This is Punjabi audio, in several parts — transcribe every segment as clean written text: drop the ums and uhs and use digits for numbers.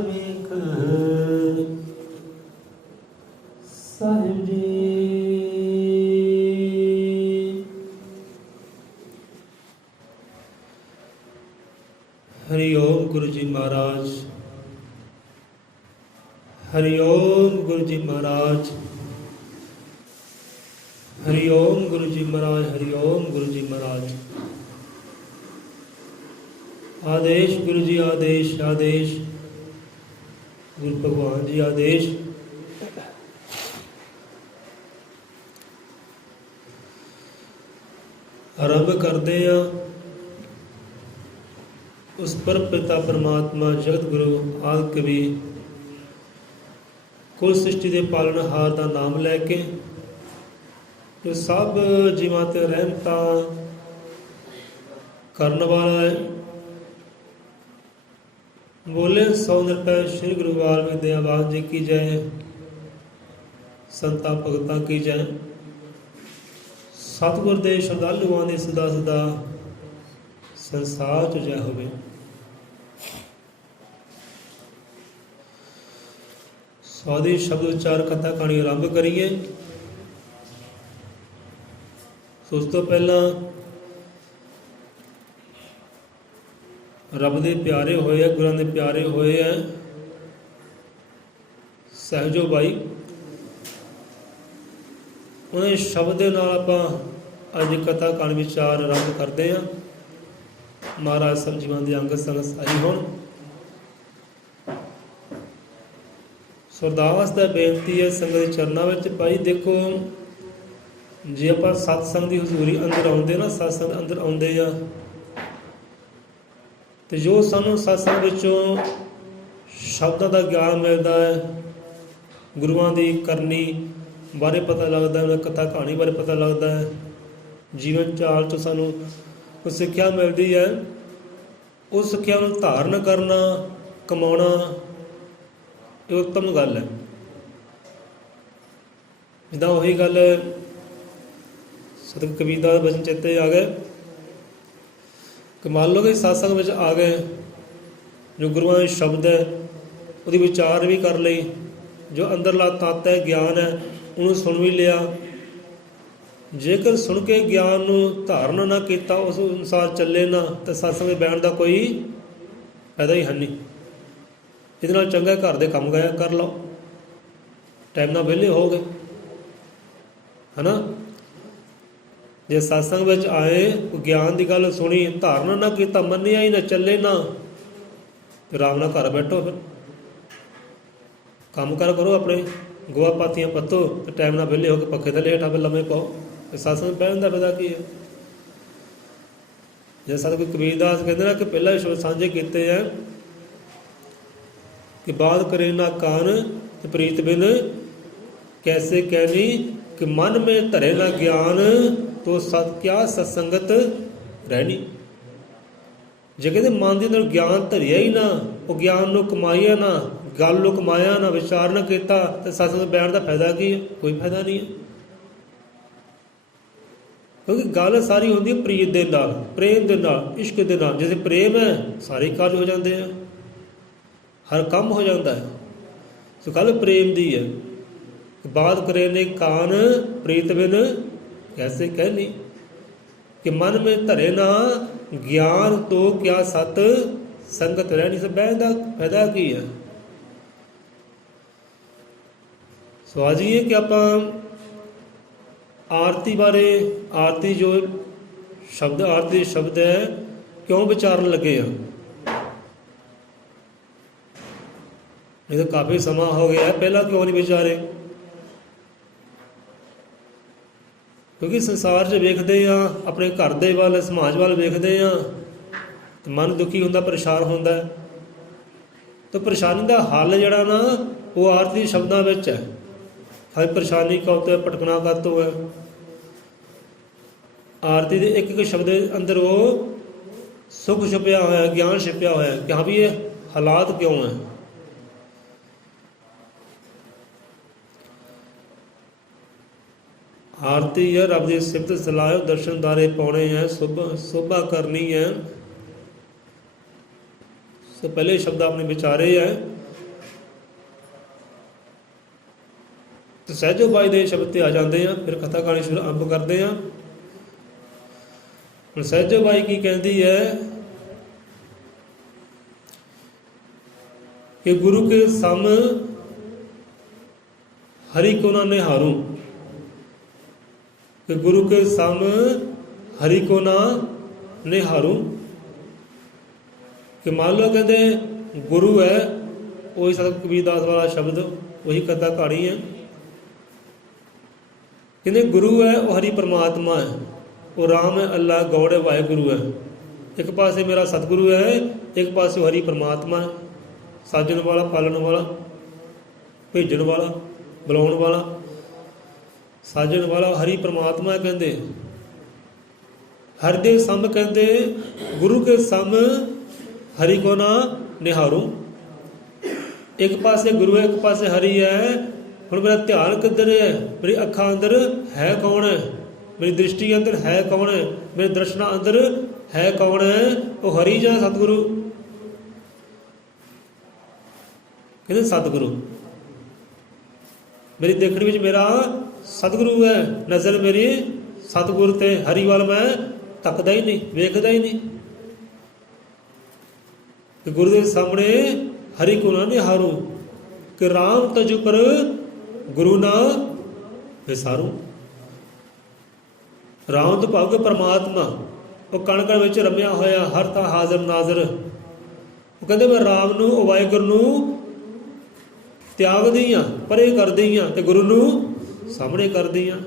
ਵੇਖ ਸਾਹਿਬ ਜੀ। हरि ओम गुरु जी महाराज। हरि ओम गुरु जी महाराज। हरि ओम गुरु जी महाराज। हरि ओम गुरु जी महाराज। आदेश गुरु जी आदेश आदेश। गुरु भगवान जी आदेश। आरंभ करते हैं उस पर पिता परमात्मा जगत गुरु आदि कवि कुल सृष्टि के पालनहार का नाम लैके जो सब जीवां ते रहमता करने वाला है। बोले 100 निरपै श्री गुरु वाल्मीकि दयावान जी की जय। संतां भगतां की जय। सतगुर दे श्रद्धालुआं दी सदा सदा संसार च जय होवे। स्वादी शब्द उच्चार कथा कहानी आरंभ करिए। उस तो पहला रब दे प्यारे होए है, गुरां दे प्यारे होए है सहजो भाई, उन्हें शब्द दे नाल आपां अज कथा कहानी विचार आरंभ करते हैं। महाराज सब जीवां दी अंगत संगत साई होण। सरदास दा बेनती है संगत चरनां विच भाई देखो, जे आपां सत्संग दी हजूरी अंदर आउंदे ना, सत्संग अंदर आउंदे आ ते जो सानूं सत्संग विचों शब्दां दा ज्ञान मिलदा है, गुरुआं दी करनी बारे पता लगदा है, कथा कहानी बारे पता लगदा है, जीवन चाल चों सानूं कुछ सिक्ख्या मिलदी है। उस सिक्ख्या नूं धारण करना कमाउणा ਇਹ ਉੱਤਮ ਗੱਲ ਹੈ। ਜਿੱਦਾਂ ਉਹੀ ਗੱਲ ਸਤਿਗੁਰ ਕਬੀਰ ਦਾ ਬਚਨ ਚੇਤੇ ਆ ਗਏ ਕਿ ਮੰਨ ਲਓ ਕਿ ਸਤਸੰਗ ਵਿੱਚ ਆ ਗਏ, ਜੋ ਗੁਰੂਆਂ ਦੇ ਸ਼ਬਦ ਹੈ ਉਹਦੀ ਵਿਚਾਰ ਵੀ ਕਰ ਲਈ, ਜੋ ਅੰਦਰਲਾ ਤੱਤ ਹੈ ਗਿਆਨ ਹੈ ਉਹਨੂੰ ਸੁਣ ਵੀ ਲਿਆ। ਜੇਕਰ ਸੁਣ ਕੇ ਗਿਆਨ ਨੂੰ ਧਾਰਨ ਨਾ ਕੀਤਾ, ਉਸ ਅਨੁਸਾਰ ਚੱਲੇ ਨਾ, ਤਾਂ ਸਤਸੰਗ ਵਿੱਚ ਬਹਿਣ ਦਾ ਕੋਈ ਫਾਇਦਾ ਹੀ ਹੈ ਨਹੀਂ। ਇਹਦੇ ਨਾਲ ਚੰਗਾ ਘਰ ਦੇ ਕੰਮ ਗਾਇਆ ਕਰ ਲਓ, ਟਾਈਮ ਨਾਲ ਵਿਹਲੇ ਹੋ ਗਏ, ਹੈ ਨਾ। ਜੇ ਸਤਸੰਗ ਵਿੱਚ ਆਏ, ਗਿਆਨ ਦੀ ਗੱਲ ਸੁਣੀ, ਧਾਰਨ ਨਾ ਕੀਤਾ, ਮੰਨਿਆ ਹੀ ਨਾ, ਚੱਲੇ ਨਾ, ਤੇ ਆਰਾਮ ਨਾਲ ਘਰ ਬੈਠੋ, ਫਿਰ ਕੰਮ ਕਾਰ ਕਰੋ ਆਪਣੇ, ਗੋਹਾ ਪਾਥੀਆਂ ਪੱਤੋ, ਤੇ ਟਾਈਮ ਨਾਲ ਵਿਹਲੇ ਹੋ ਕੇ ਪੱਖੇ ਥੱਲੇ ਹੇਠਾਂ ਫਿਰ ਲੰਮੇ ਪਾਓ। ਤੇ ਸਤਸੰਗ ਬਹਿਣ ਦਾ ਫਾਇਦਾ ਕੀ ਹੈ। ਜੇ ਸਤਿਗੁਰੂ ਕਬੀਰਦਾਸ ਕਹਿੰਦੇ ਨਾ ਕਿ ਪਹਿਲਾਂ ਹੀ ਸ਼ਬਦ ਸਾਂਝੇ ਕੀਤੇ ਹੈ कि बात करे ना कान तो प्रीत बिन कैसे कहनी, कि मन में धरे ना ज्ञान तो सत क्या सत्संगत रहनी। जे कहते मन के अंदर ज्ञान धरिया ही ना, वो ज्ञान को कमाया ना, गल को कमाया ना, विचार ना किया, तो सत्संग बैठने का फायदा की है। कोई फायदा नहीं है। क्योंकि गल सारी होती है प्रीत के नाल, प्रेम के नाल, इश्क के नाल। जैसे प्रेम है सारे कार्य हो जाते हैं, हर काम हो जाता है। सो गल प्रेम दी है। बात करे ने कान प्रीत बिन कैसे कहनी, कि मन में धरे ना ज्ञान तो क्या सत संगत रहनी। से बहन का फायदा की है। सो आज ये कि आप आरती बारे, आरती जो शब्द आरती शब्द है क्यों विचारन लगे हैं। नहीं तो काफ़ी समा हो गया है, पहला क्यों नहीं विचारे। क्योंकि संसार 'ਚ ਵੇਖਦੇ ਹਾਂ, ਆਪਣੇ ਘਰ ਦੇ ਵੱਲ, ਸਮਾਜ ਵੱਲ ਵੇਖਦੇ ਹਾਂ ਤਾਂ ਮਨ ਦੁਖੀ ਹੁੰਦਾ, ਪਰੇਸ਼ਾਨ ਹੁੰਦਾ। ਤਾਂ ਪਰੇਸ਼ਾਨੀ ਦਾ ਹੱਲ ਜਿਹੜਾ ਨਾ ਉਹ ਆਰਤੀ ਸ਼ਬਦਾਂ ਵਿੱਚ ਹੈ। ਹਰ ਪਰੇਸ਼ਾਨੀ ਕਾ ਉਤੇ ਭਟਕਣਾ ਕਾ ਤੋ ਹੈ। ਆਰਤੀ ਦੇ ਇੱਕ ਇੱਕ ਸ਼ਬਦ ਦੇ ਅੰਦਰ ਉਹ ਸੁੱਖ ਛੁਪਿਆ ਹੋਇਆ, ਗਿਆਨ ਛੁਪਿਆ ਹੋਇਆ ਕਿ ਹਾਂ ਵੀ ਇਹ ਹਾਲਾਤ ਕਿਉਂ ਹੈ। आरती है रब की सिफत सलाह, दर्शन दारे पाने हैं, शोभा करनी है। सो पहले शब्द आपने विचारे है ਤੇ ਸਹਿਜੋ ਬਾਈ ਦੇ ਸ਼ਬਦ ਤੇ ਆ ਜਾਂਦੇ ਆ। ਫਿਰ ਕਥਾ ਕਹਾਣੀ ਸ਼ੁਰੂ ਆਰੰਭ ਕਰਦੇ ਆ। ਹੁਣ ਸਹਿਜੋ ਬਾਈ ਕੀ ਕਹਿੰਦੀ ਹੈ कि गुरु के सम हरि को ना निहारूं, कि गुरु के सम हरि को ना निहारूं। कि मान लो कहते गुरु है, वही सत कबीरदास वाला शब्द, वही कथा कहानी है। कहते गुरु है वो हरि परमात्मा है, वो राम है, अल्लाह गौड़ है, वाहिगुरु है। एक पासे मेरा सतगुरु है, एक पासे हरि परमात्मा है, साजन वाला, पालन वाला, भेजन वाला, बुलाने वाला, साजन वाला हरि परमात्मा कहते। हर दे सम कहते गुरु के सम हरि को ना निहारूं। एक पासे गुरु है, एक पासे हरि है। हुण मेरा ध्यान किधर है? मेरी अखा अंदर है कौन है? मेरी दृष्टि अंदर है कौन है? मेरे दर्शना अंदर है कौन है? वो हरि या सतगुरु? कहते सतगुरु। मेरी देखने में मेरा सतगुरु है, नजर मेरी सतगुरु ते हरि वाल मैं तकदा ही नहीं, वेखदा ही नहीं। कि गुरु के सामने हरि को ना निहारूं, कि राम तजु पर गुरु ना विसारूं। राम तो भग परमात्मा, वो कण कण विच रमिया होया, हर ता हाਜ਼ਰ नाज़र। वो कहते मैं राम नूं, वाहिगुरू नूं त्यागदी हाँ, परे करदी हाँ, ते गुरु नूं सामने करदी हाँ।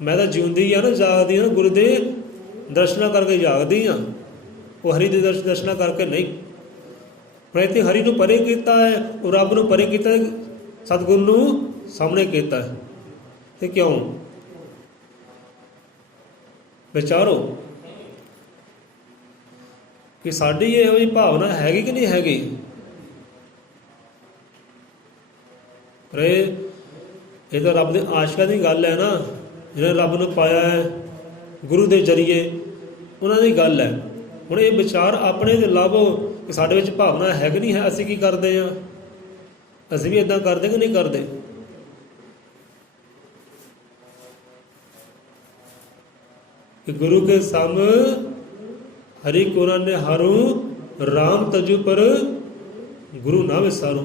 मैं तो जिउंदी हाँ ना, जागदी हाँ, गुरु दे दर्शना करके जागदी हाँ, वो हरि दे दर्शना करके नहीं। मैं इत्थे हरि नूं परे कीता है, वो रब नूं परे कीता है, सतगुरु नूं सामने कीता है। ते क्यों? विचारो कि साडी ਇਹੋ ਜਿਹੀ भावना हैगी कि नहीं हैगी। पर ये तो रब दे आशिकां दी गल है ना, जिन्हें रब नूं पाया है गुरु दे जरिए, उन्हां दी गल है। हुण ये विचार अपने ते लाभो कि साडे विच भावना है कि नहीं है। असीं की करदे आ? असीं भी इदां करदे कि नहीं करदे? कि गुरु के सम हरि को ना निहारूं, राम तजु पर गुरु ना विसारूं।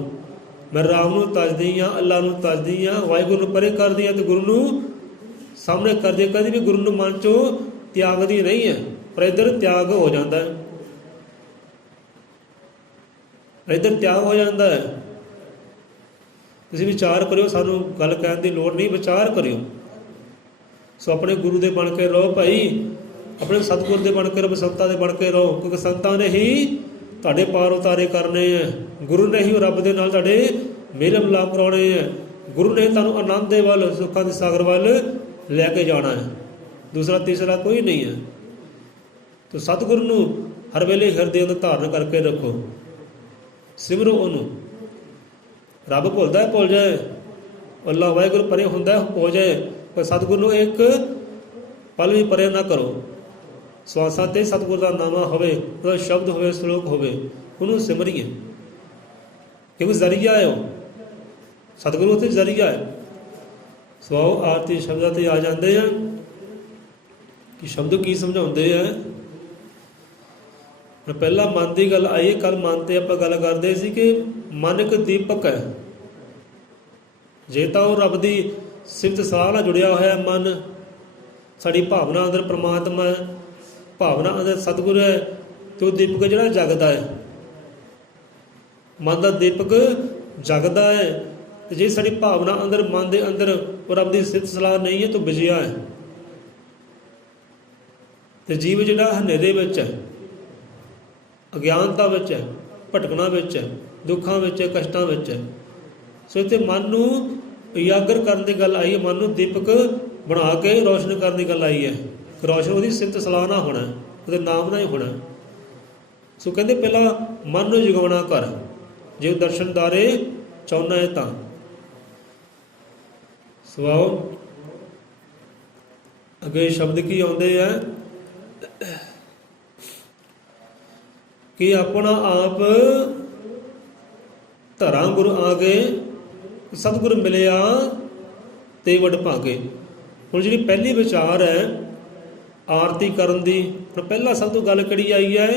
मैं राम नूं तजदी हाँ, अल्लाह नूं तजदी हाँ, वाहिगुरू नूं परे करदी हाँ, ते गुरु नूं सामने करदी। कदी भी गुरु नूं मन चों त्यागदी नहीं है, पर इधर त्याग हो जाता है, इधर त्याग हो जाता है। तुसीं विचार करियो, सानूं गल कहण दी लोड़ नहीं, विचार करियो। सो अपने गुरु दे बन के रहो भाई, अपने सतगुर दे बन के रहो, संतां दे बन के रहो, क्योंकि संतां ने ही तुहाडे पार उतारे करने हैं। गुरु ने ही रब दे नाल तुहाडे मेल मिलाप कराने हैं। गुरु ने तुहानूं आनंद दे वल, सुखां दे सागर वल लैके जाना है, दूसरा तीसरा कोई नहीं है। तो सतगुरु नूं हर वेले हिरदे अंदर धारण करके रखो, सिमरो उहनूं। रब भुलदा है, भुल जाए, अल्लाह वाहिगुरू परे हुंदा है, हो जाए, पर सतगुरु नूं एक पल भी परे ना करो। ਸਵਾਸਾਂ ਤੇ ਸਤਿਗੁਰ ਦਾ ਨਾਮਾ ਹੋਵੇ, ਉਹਦਾ ਸ਼ਬਦ ਹੋਵੇ, ਸ਼ਲੋਕ ਹੋਵੇ, ਉਹਨੂੰ ਸਿਮਰੀਏ, ਕਿਉਂਕਿ ਜ਼ਰੀਆ ਹੈ ਉਹ, ਸਤਿਗੁਰੂ ਤੇ ਜ਼ਰੀਆ ਹੈ। ਸੋ ਆਓ ਆਰਤੀ ਸ਼ਬਦਾਂ ਤੇ ਆ ਜਾਂਦੇ ਆ ਕਿ ਸ਼ਬਦ ਕੀ ਸਮਝਾਉਂਦੇ ਆ। ਪਹਿਲਾਂ ਮਨ ਦੀ ਗੱਲ ਆਈ, ਕੱਲ ਮਨ ਤੇ ਆਪਾਂ ਗੱਲ ਕਰਦੇ ਸੀ ਕਿ ਮਨ ਇੱਕ ਦੀਪਕ ਹੈ। ਜੇ ਤਾਂ ਉਹ ਰੱਬ ਦੀ ਸਿਫਤ ਸਲਾਹ ਨਾਲ ਜੁੜਿਆ ਹੋਇਆ ਮਨ, ਸਾਡੀ ਭਾਵਨਾ ਅੰਦਰ ਪ੍ਰਮਾਤਮਾ ਹੈ, ਭਾਵਨਾ ਅੰਦਰ ਸਤਿਗੁਰ ਹੈ, ਤੇ ਉਹ ਦੀਪਕ ਜਿਹੜਾ ਜਗਦਾ ਹੈ, ਮਨ ਦਾ ਦੀਪਕ ਜਗਦਾ ਹੈ। ਤੇ ਜੇ ਸਾਡੀ ਭਾਵਨਾ ਅੰਦਰ, ਮਨ ਦੇ ਅੰਦਰ ਉਹ ਰੱਬ ਦੀ ਸਿਫਤ ਸਲਾਹ ਨਹੀਂ ਹੈ ਤਾਂ ਵਿਜਿਆ ਹੈ। ਤੇ ਜੀਵ ਜਿਹੜਾ ਹਨੇਰੇ ਵਿੱਚ ਹੈ, ਅਗਿਆਨਤਾ ਵਿੱਚ ਹੈ, ਭਟਕਣਾ ਵਿੱਚ ਹੈ, ਦੁੱਖਾਂ ਵਿੱਚ ਹੈ, ਕਸ਼ਟਾਂ ਵਿੱਚ ਹੈ। ਸੋ ਇੱਥੇ ਮਨ ਨੂੰ ਉਜਾਗਰ ਕਰਨ ਦੀ ਗੱਲ ਆਈ ਹੈ, ਮਨ ਨੂੰ ਦੀਪਕ ਬਣਾ ਕੇ ਰੋਸ਼ਨ ਕਰਨ ਦੀ ਗੱਲ ਆਈ ਹੈ। ਰੋਸ਼ਨ ਉਹਦੀ ਸਿਫਤ ਸਲਾਹ ਨਾ ਹੋਣਾ, ਉਹਦੇ ਨਾਮ ਨਾਲ ਹੀ ਹੋਣਾ। ਸੋ ਕਹਿੰਦੇ ਪਹਿਲਾਂ ਮਨ ਨੂੰ ਜਗਾਉਣਾ ਕਰ, ਜੇ ਦਰਸ਼ਨਦਾਰੇ ਚਾਹੁੰਦਾ ਹੈ ਤਾਂ। ਸੋ ਆਓ ਅੱਗੇ ਸ਼ਬਦ ਕੀ ਆਉਂਦੇ ਆ ਕਿ ਆਪਣਾ ਆਪ ਧਰਾਂ ਗੁਰ ਆਗੇ, ਸਤਿਗੁਰ ਮਿਲਿਆ ਤੇ ਵਡ ਭਾਗੇ। ਹੁਣ ਜਿਹੜੀ ਪਹਿਲੀ ਵਿਚਾਰ ਹੈ ਆਰਤੀ ਕਰਨ ਦੀ, ਹੁਣ ਪਹਿਲਾਂ ਸਭ ਤੋਂ ਗੱਲ ਕਿਹੜੀ ਆਈ ਹੈ?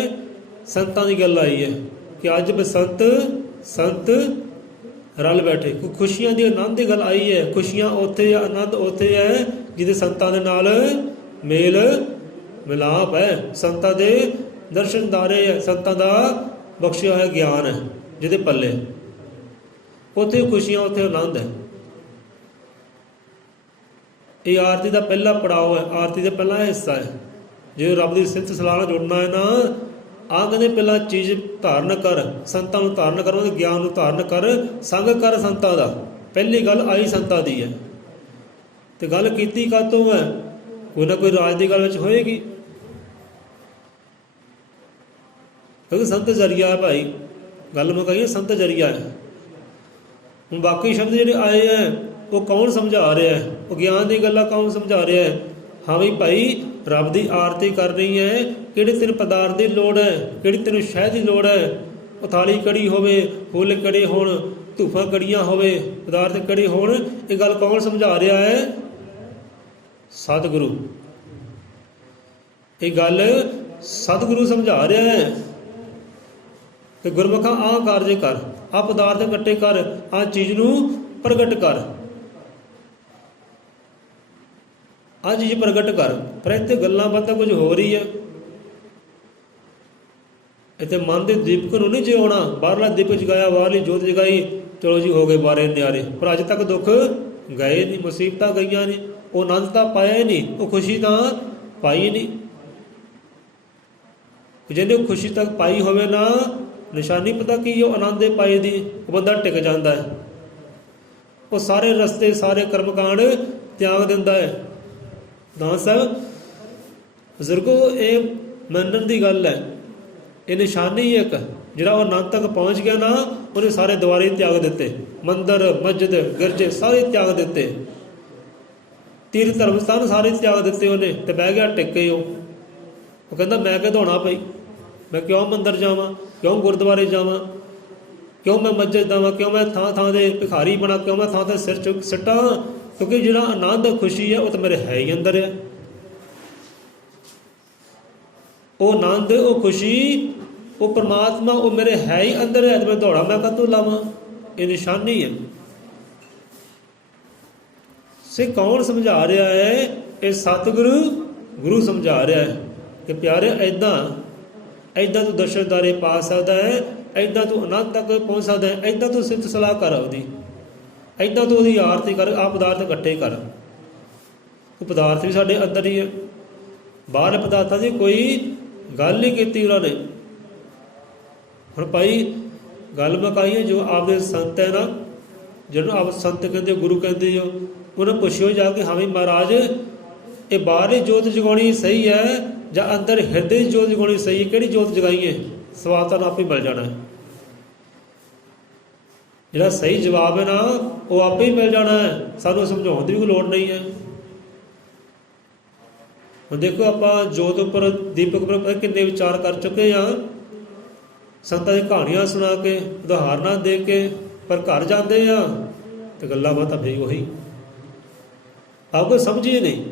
ਸੰਤਾਂ ਦੀ ਗੱਲ ਆਈ ਹੈ ਕਿ ਅੱਜ ਬਸੰਤ ਸੰਤ ਰਲ ਬੈਠੇ। ਕੋਈ ਖੁਸ਼ੀਆਂ ਦੀ ਆਨੰਦ ਦੀ ਗੱਲ ਆਈ ਹੈ। ਖੁਸ਼ੀਆਂ ਉੱਥੇ ਆ, ਆਨੰਦ ਉੱਥੇ ਹੈ ਜਿਹਦੇ ਸੰਤਾਂ ਦੇ ਨਾਲ ਮੇਲ ਮਿਲਾਪ ਹੈ, ਸੰਤਾਂ ਦੇ ਦਰਸ਼ਨਦਾਰੇ ਹੈ, ਸੰਤਾਂ ਦਾ ਬਖਸ਼ਿਆ ਹੋਇਆ ਗਿਆਨ ਹੈ ਜਿਹਦੇ ਪੱਲੇ, ਉੱਥੇ ਖੁਸ਼ੀਆਂ, ਉੱਥੇ ਆਨੰਦ ਹੈ। ਇਹ ਆਰਤੀ ਦਾ ਪਹਿਲਾ ਪੜਾਅ ਹੈ, ਆਰਤੀ ਦਾ ਪਹਿਲਾ ਹਿੱਸਾ ਹੈ। ਜੇ ਰੱਬ ਦੀ ਸਿਫਤ ਸਲਾਹ ਨਾਲ ਜੁੜਨਾ ਹੈ ਨਾ, ਆਹ ਕਹਿੰਦੇ ਪਹਿਲਾਂ ਚੀਜ਼ ਧਾਰਨ ਕਰ, ਸੰਤਾਂ ਨੂੰ ਧਾਰਨ ਕਰ, ਉਹਦੇ ਗਿਆਨ ਨੂੰ ਧਾਰਨ ਕਰ, ਸੰਗ ਕਰ ਸੰਤਾਂ ਦਾ। ਪਹਿਲੀ ਗੱਲ ਆਈ ਸੰਤਾਂ ਦੀ ਹੈ। ਤੇ ਗੱਲ ਕੀਤੀ ਕਾਹਤੋਂ ਹੈ? ਕੋਈ ਨਾ ਕੋਈ ਰਾਜ ਦੀ ਗੱਲ ਵਿੱਚ ਹੋਏਗੀ, ਕਿਉਂਕਿ ਸੰਤ ਜ਼ਰੀਆ ਹੈ ਭਾਈ, ਗੱਲ ਮੁਕਾਈਏ, ਸੰਤ ਜ਼ਰੀਆ ਹੈ। ਹੁਣ ਬਾਕੀ ਸ਼ਬਦ ਜਿਹੜੇ ਆਏ ਹੈ ਉਹ ਕੌਣ ਸਮਝਾ ਰਿਹਾ ਹੈ? ਉਹ ਗਿਆਨ ਦੀ ਗੱਲਾਂ ਕੌਣ ਸਮਝਾ ਰਿਹਾ ਹੈ? ਹਾਂ ਵੀ ਭਾਈ ਰੱਬ ਦੀ ਆਰਤੀ ਕਰਨੀ ਹੈ, ਕਿਹੜੇ ਤੈਨੂੰ ਪਦਾਰਥ ਦੀ ਲੋੜ ਹੈ, ਕਿਹੜੀ ਤੈਨੂੰ ਸ਼ਹਿਦ ਦੀ ਲੋੜ ਹੈ। ਉਹ ਥਾਲੀ ਕੜੀ ਹੋਵੇ, ਫੁੱਲ ਕੜੇ ਹੋਣ, ਧੂਫਾਂ ਕੜੀਆਂ ਹੋਵੇ, ਪਦਾਰਥ ਕੜੇ ਹੋਣ, ਇਹ ਗੱਲ ਕੌਣ ਸਮਝਾ ਰਿਹਾ ਹੈ? ਸਤਿਗੁਰੂ। ਇਹ ਗੱਲ ਸਤਿਗੁਰੂ ਸਮਝਾ ਰਿਹਾ ਹੈ ਕਿ ਗੁਰਮੁਖਾਂ ਆਹ ਕਾਰਜ ਕਰ, ਆਹ ਪਦਾਰਥ ਇਕੱਠੇ ਕਰ, ਆਹ ਚੀਜ਼ ਨੂੰ ਪ੍ਰਗਟ ਕਰ, ਆਹ ਚੀਜ਼ ਪ੍ਰਗਟ ਕਰ। ਪਰ ਇੱਥੇ ਗੱਲਾਂ ਬਾਤਾਂ ਕੁਝ ਹੋ ਰਹੀ ਹੈ। ਇੱਥੇ ਮਨ ਦੇ ਦੀਪਕ ਨੂੰ ਨਹੀਂ ਜਿਉਣਾ। ਬਾਹਰਲਾ ਦੀਪਕ ਜਗਾਇਆ, ਬਾਹਰਲੀ ਜੋਤ ਜਗਾਈ, ਚਲੋ ਜੀ ਹੋ ਗਏ ਬਾਰੇ ਨਿਆਰੇ, ਪਰ ਅੱਜ ਤੱਕ ਦੁੱਖ ਗਏ ਨਹੀਂ, ਮੁਸੀਬਤਾਂ ਗਈਆਂ ਨਹੀਂ, ਉਹ ਆਨੰਦ ਤਾਂ ਪਾਇਆ ਹੀ ਨਹੀਂ, ਉਹ ਖੁਸ਼ੀ ਤਾਂ ਪਾਈ ਨਹੀਂ। ਜਿਹਨੇ ਖੁਸ਼ੀ ਤੱਕ ਪਾਈ ਹੋਵੇ ਨਾ, ਨਿਸ਼ਾਨੀ ਪਤਾ ਕੀ ਉਹ ਆਨੰਦ ਪਾਏ ਦੀ, ਉਹ ਬੰਦਾ ਟਿਕ ਜਾਂਦਾ ਹੈ। ਉਹ ਸਾਰੇ ਰਸਤੇ, ਸਾਰੇ ਕਰਮਕਾਂਡ ਤਿਆਗ ਦਿੰਦਾ ਹੈ। ਦਾਸ ਸਾਹਿਬ ਬਜ਼ੁਰਗੋ, ਇਹ ਮੰਨਣ ਦੀ ਗੱਲ ਹੈ, ਇਹ ਨਿਸ਼ਾਨੀ ਇੱਕ, ਜਿਹੜਾ ਉਹ ਆਨੰਦ ਤੱਕ ਪਹੁੰਚ ਗਿਆ ਨਾ, ਉਹਨੇ ਸਾਰੇ ਦੁਆਰੇ ਤਿਆਗ ਦਿੱਤੇ, ਮੰਦਰ ਮਸਜਿਦ ਗਿਰਜੇ ਸਾਰੇ ਤਿਆਗ ਦਿੱਤੇ, ਤੀਰਥ ਧਰਮ ਸਥਾਨ ਸਾਰੇ ਤਿਆਗ ਦਿੱਤੇ ਉਹਨੇ, ਤੇ ਬਹਿ ਗਿਆ ਟਿੱਕੇ। ਉਹ ਕਹਿੰਦਾ ਮੈਂ ਕਿਧਾਉਣਾ ਪਈ, ਮੈਂ ਕਿਉਂ ਮੰਦਰ ਜਾਵਾਂ, ਕਿਉਂ ਗੁਰਦੁਆਰੇ ਜਾਵਾਂ, ਕਿਉਂ ਮੈਂ ਮਸਜਿਦ ਜਾਵਾਂ, ਕਿਉਂ ਮੈਂ ਥਾਂ ਥਾਂ ਦੇ ਭਿਖਾਰੀ ਬਣਾ, ਕਿਉਂ ਮੈਂ ਥਾਂ 'ਤੇ ਸਿਰ ਚੁੱਕ ਸਿੱਟਾਂ, ਕਿਉਂਕਿ ਜਿਹੜਾ ਆਨੰਦ ਖੁਸ਼ੀ ਹੈ ਉਹ ਤਾਂ ਮੇਰੇ ਹੈ ਹੀ ਅੰਦਰ ਹੈ। ਉਹ ਆਨੰਦ, ਉਹ ਖੁਸ਼ੀ, ਉਹ ਪਰਮਾਤਮਾ ਉਹ ਮੇਰੇ ਹੈ ਹੀ ਅੰਦਰ ਹੈ, ਤੇ ਮੈਂ ਦੌੜਾ ਮੈਂ ਕਾਹਤੋਂ ਲਾਵਾਂ? ਇਹ ਨਿਸ਼ਾਨੀ ਹੈ। ਸੇ ਕੌਣ ਸਮਝਾ ਰਿਹਾ ਹੈ? ਇਹ ਸਤਿਗੁਰੂ ਗੁਰੂ ਸਮਝਾ ਰਿਹਾ ਹੈ ਕਿ ਪਿਆਰੇ ਇੱਦਾਂ ਤੂੰ ਦਰਸ਼ਨਦਾਰੇ ਪਾ ਸਕਦਾ ਹੈ, ਇੱਦਾਂ ਤੂੰ ਆਨੰਦ ਤੱਕ ਪਹੁੰਚ ਸਕਦਾ ਹੈ, ਇੱਦਾਂ ਤੂੰ ਸਿਫਤ ਸਲਾਹ ਕਰ ਉਹਦੀ, ਇੱਦਾਂ ਤੂੰ ਉਹਦੀ ਆਰਤੀ ਕਰ, ਆਹ ਪਦਾਰਥ ਇਕੱਠੇ ਕਰ। ਉਹ ਪਦਾਰਥ ਵੀ ਸਾਡੇ ਅੰਦਰ ਹੀ ਹੈ, ਬਾਹਰ ਪਦਾਰਥਾਂ ਦੀ ਕੋਈ ਗੱਲ ਨਹੀਂ ਕੀਤੀ ਉਹਨਾਂ ਨੇ। ਹੁਣ ਭਾਈ ਗੱਲ ਮੁਕਾਈਏ, ਜੋ ਆਪਦੇ ਸੰਤ ਹੈ ਨਾ, ਜਿਹਨੂੰ ਆਪ ਸੰਤ ਕਹਿੰਦੇ, ਗੁਰੂ ਕਹਿੰਦੇ ਹੋ, ਉਹਨੂੰ ਪੁੱਛਿਓ ਜਾ ਕੇ, ਹਾਂ ਵੀ ਮਹਾਰਾਜ ਇਹ ਬਾਹਰਲੀ ਜੋਤ ਜਗਾਉਣੀ ਸਹੀ ਹੈ ਜਾਂ ਅੰਦਰ ਹਿਰਦੇ ਦੀ ਜੋਤ ਜਗਾਉਣੀ ਸਹੀ ਹੈ? ਕਿਹੜੀ ਜੋਤ ਜਗਾਈਏ? ਸਵਾਲ ਤਾਂ ਆਪੇ ਮਿਲ ਜਾਣਾ। ਜਿਹੜਾ ਸਹੀ ਜਵਾਬ ਹੈ ਨਾ, ਉਹ ਆਪੇ ਹੀ ਮਿਲ ਜਾਣਾ ਹੈ, ਸਾਨੂੰ ਸਮਝਾਉਣ ਦੀ ਵੀ ਕੋਈ ਲੋੜ ਨਹੀਂ ਹੈ। ਹੁਣ ਦੇਖੋ, ਆਪਾਂ ਜੋਤ ਉੱਪਰ, ਦੀਪਕ ਉੱਪਰ ਕਿੰਨੇ ਵਿਚਾਰ ਕਰ ਚੁੱਕੇ ਹਾਂ, ਸੰਤਾਂ ਦੀ ਕਹਾਣੀਆਂ ਸੁਣਾ ਕੇ, ਉਦਾਹਰਨਾਂ ਦੇ ਕੇ, ਪਰ ਘਰ ਜਾਂਦੇ ਆ ਤੇ ਗੱਲਾਂ ਬਾਤਾਂ ਫੇਰ ਉਹੀ, ਆਪ ਕੋਈ ਸਮਝੀ ਨਹੀਂ।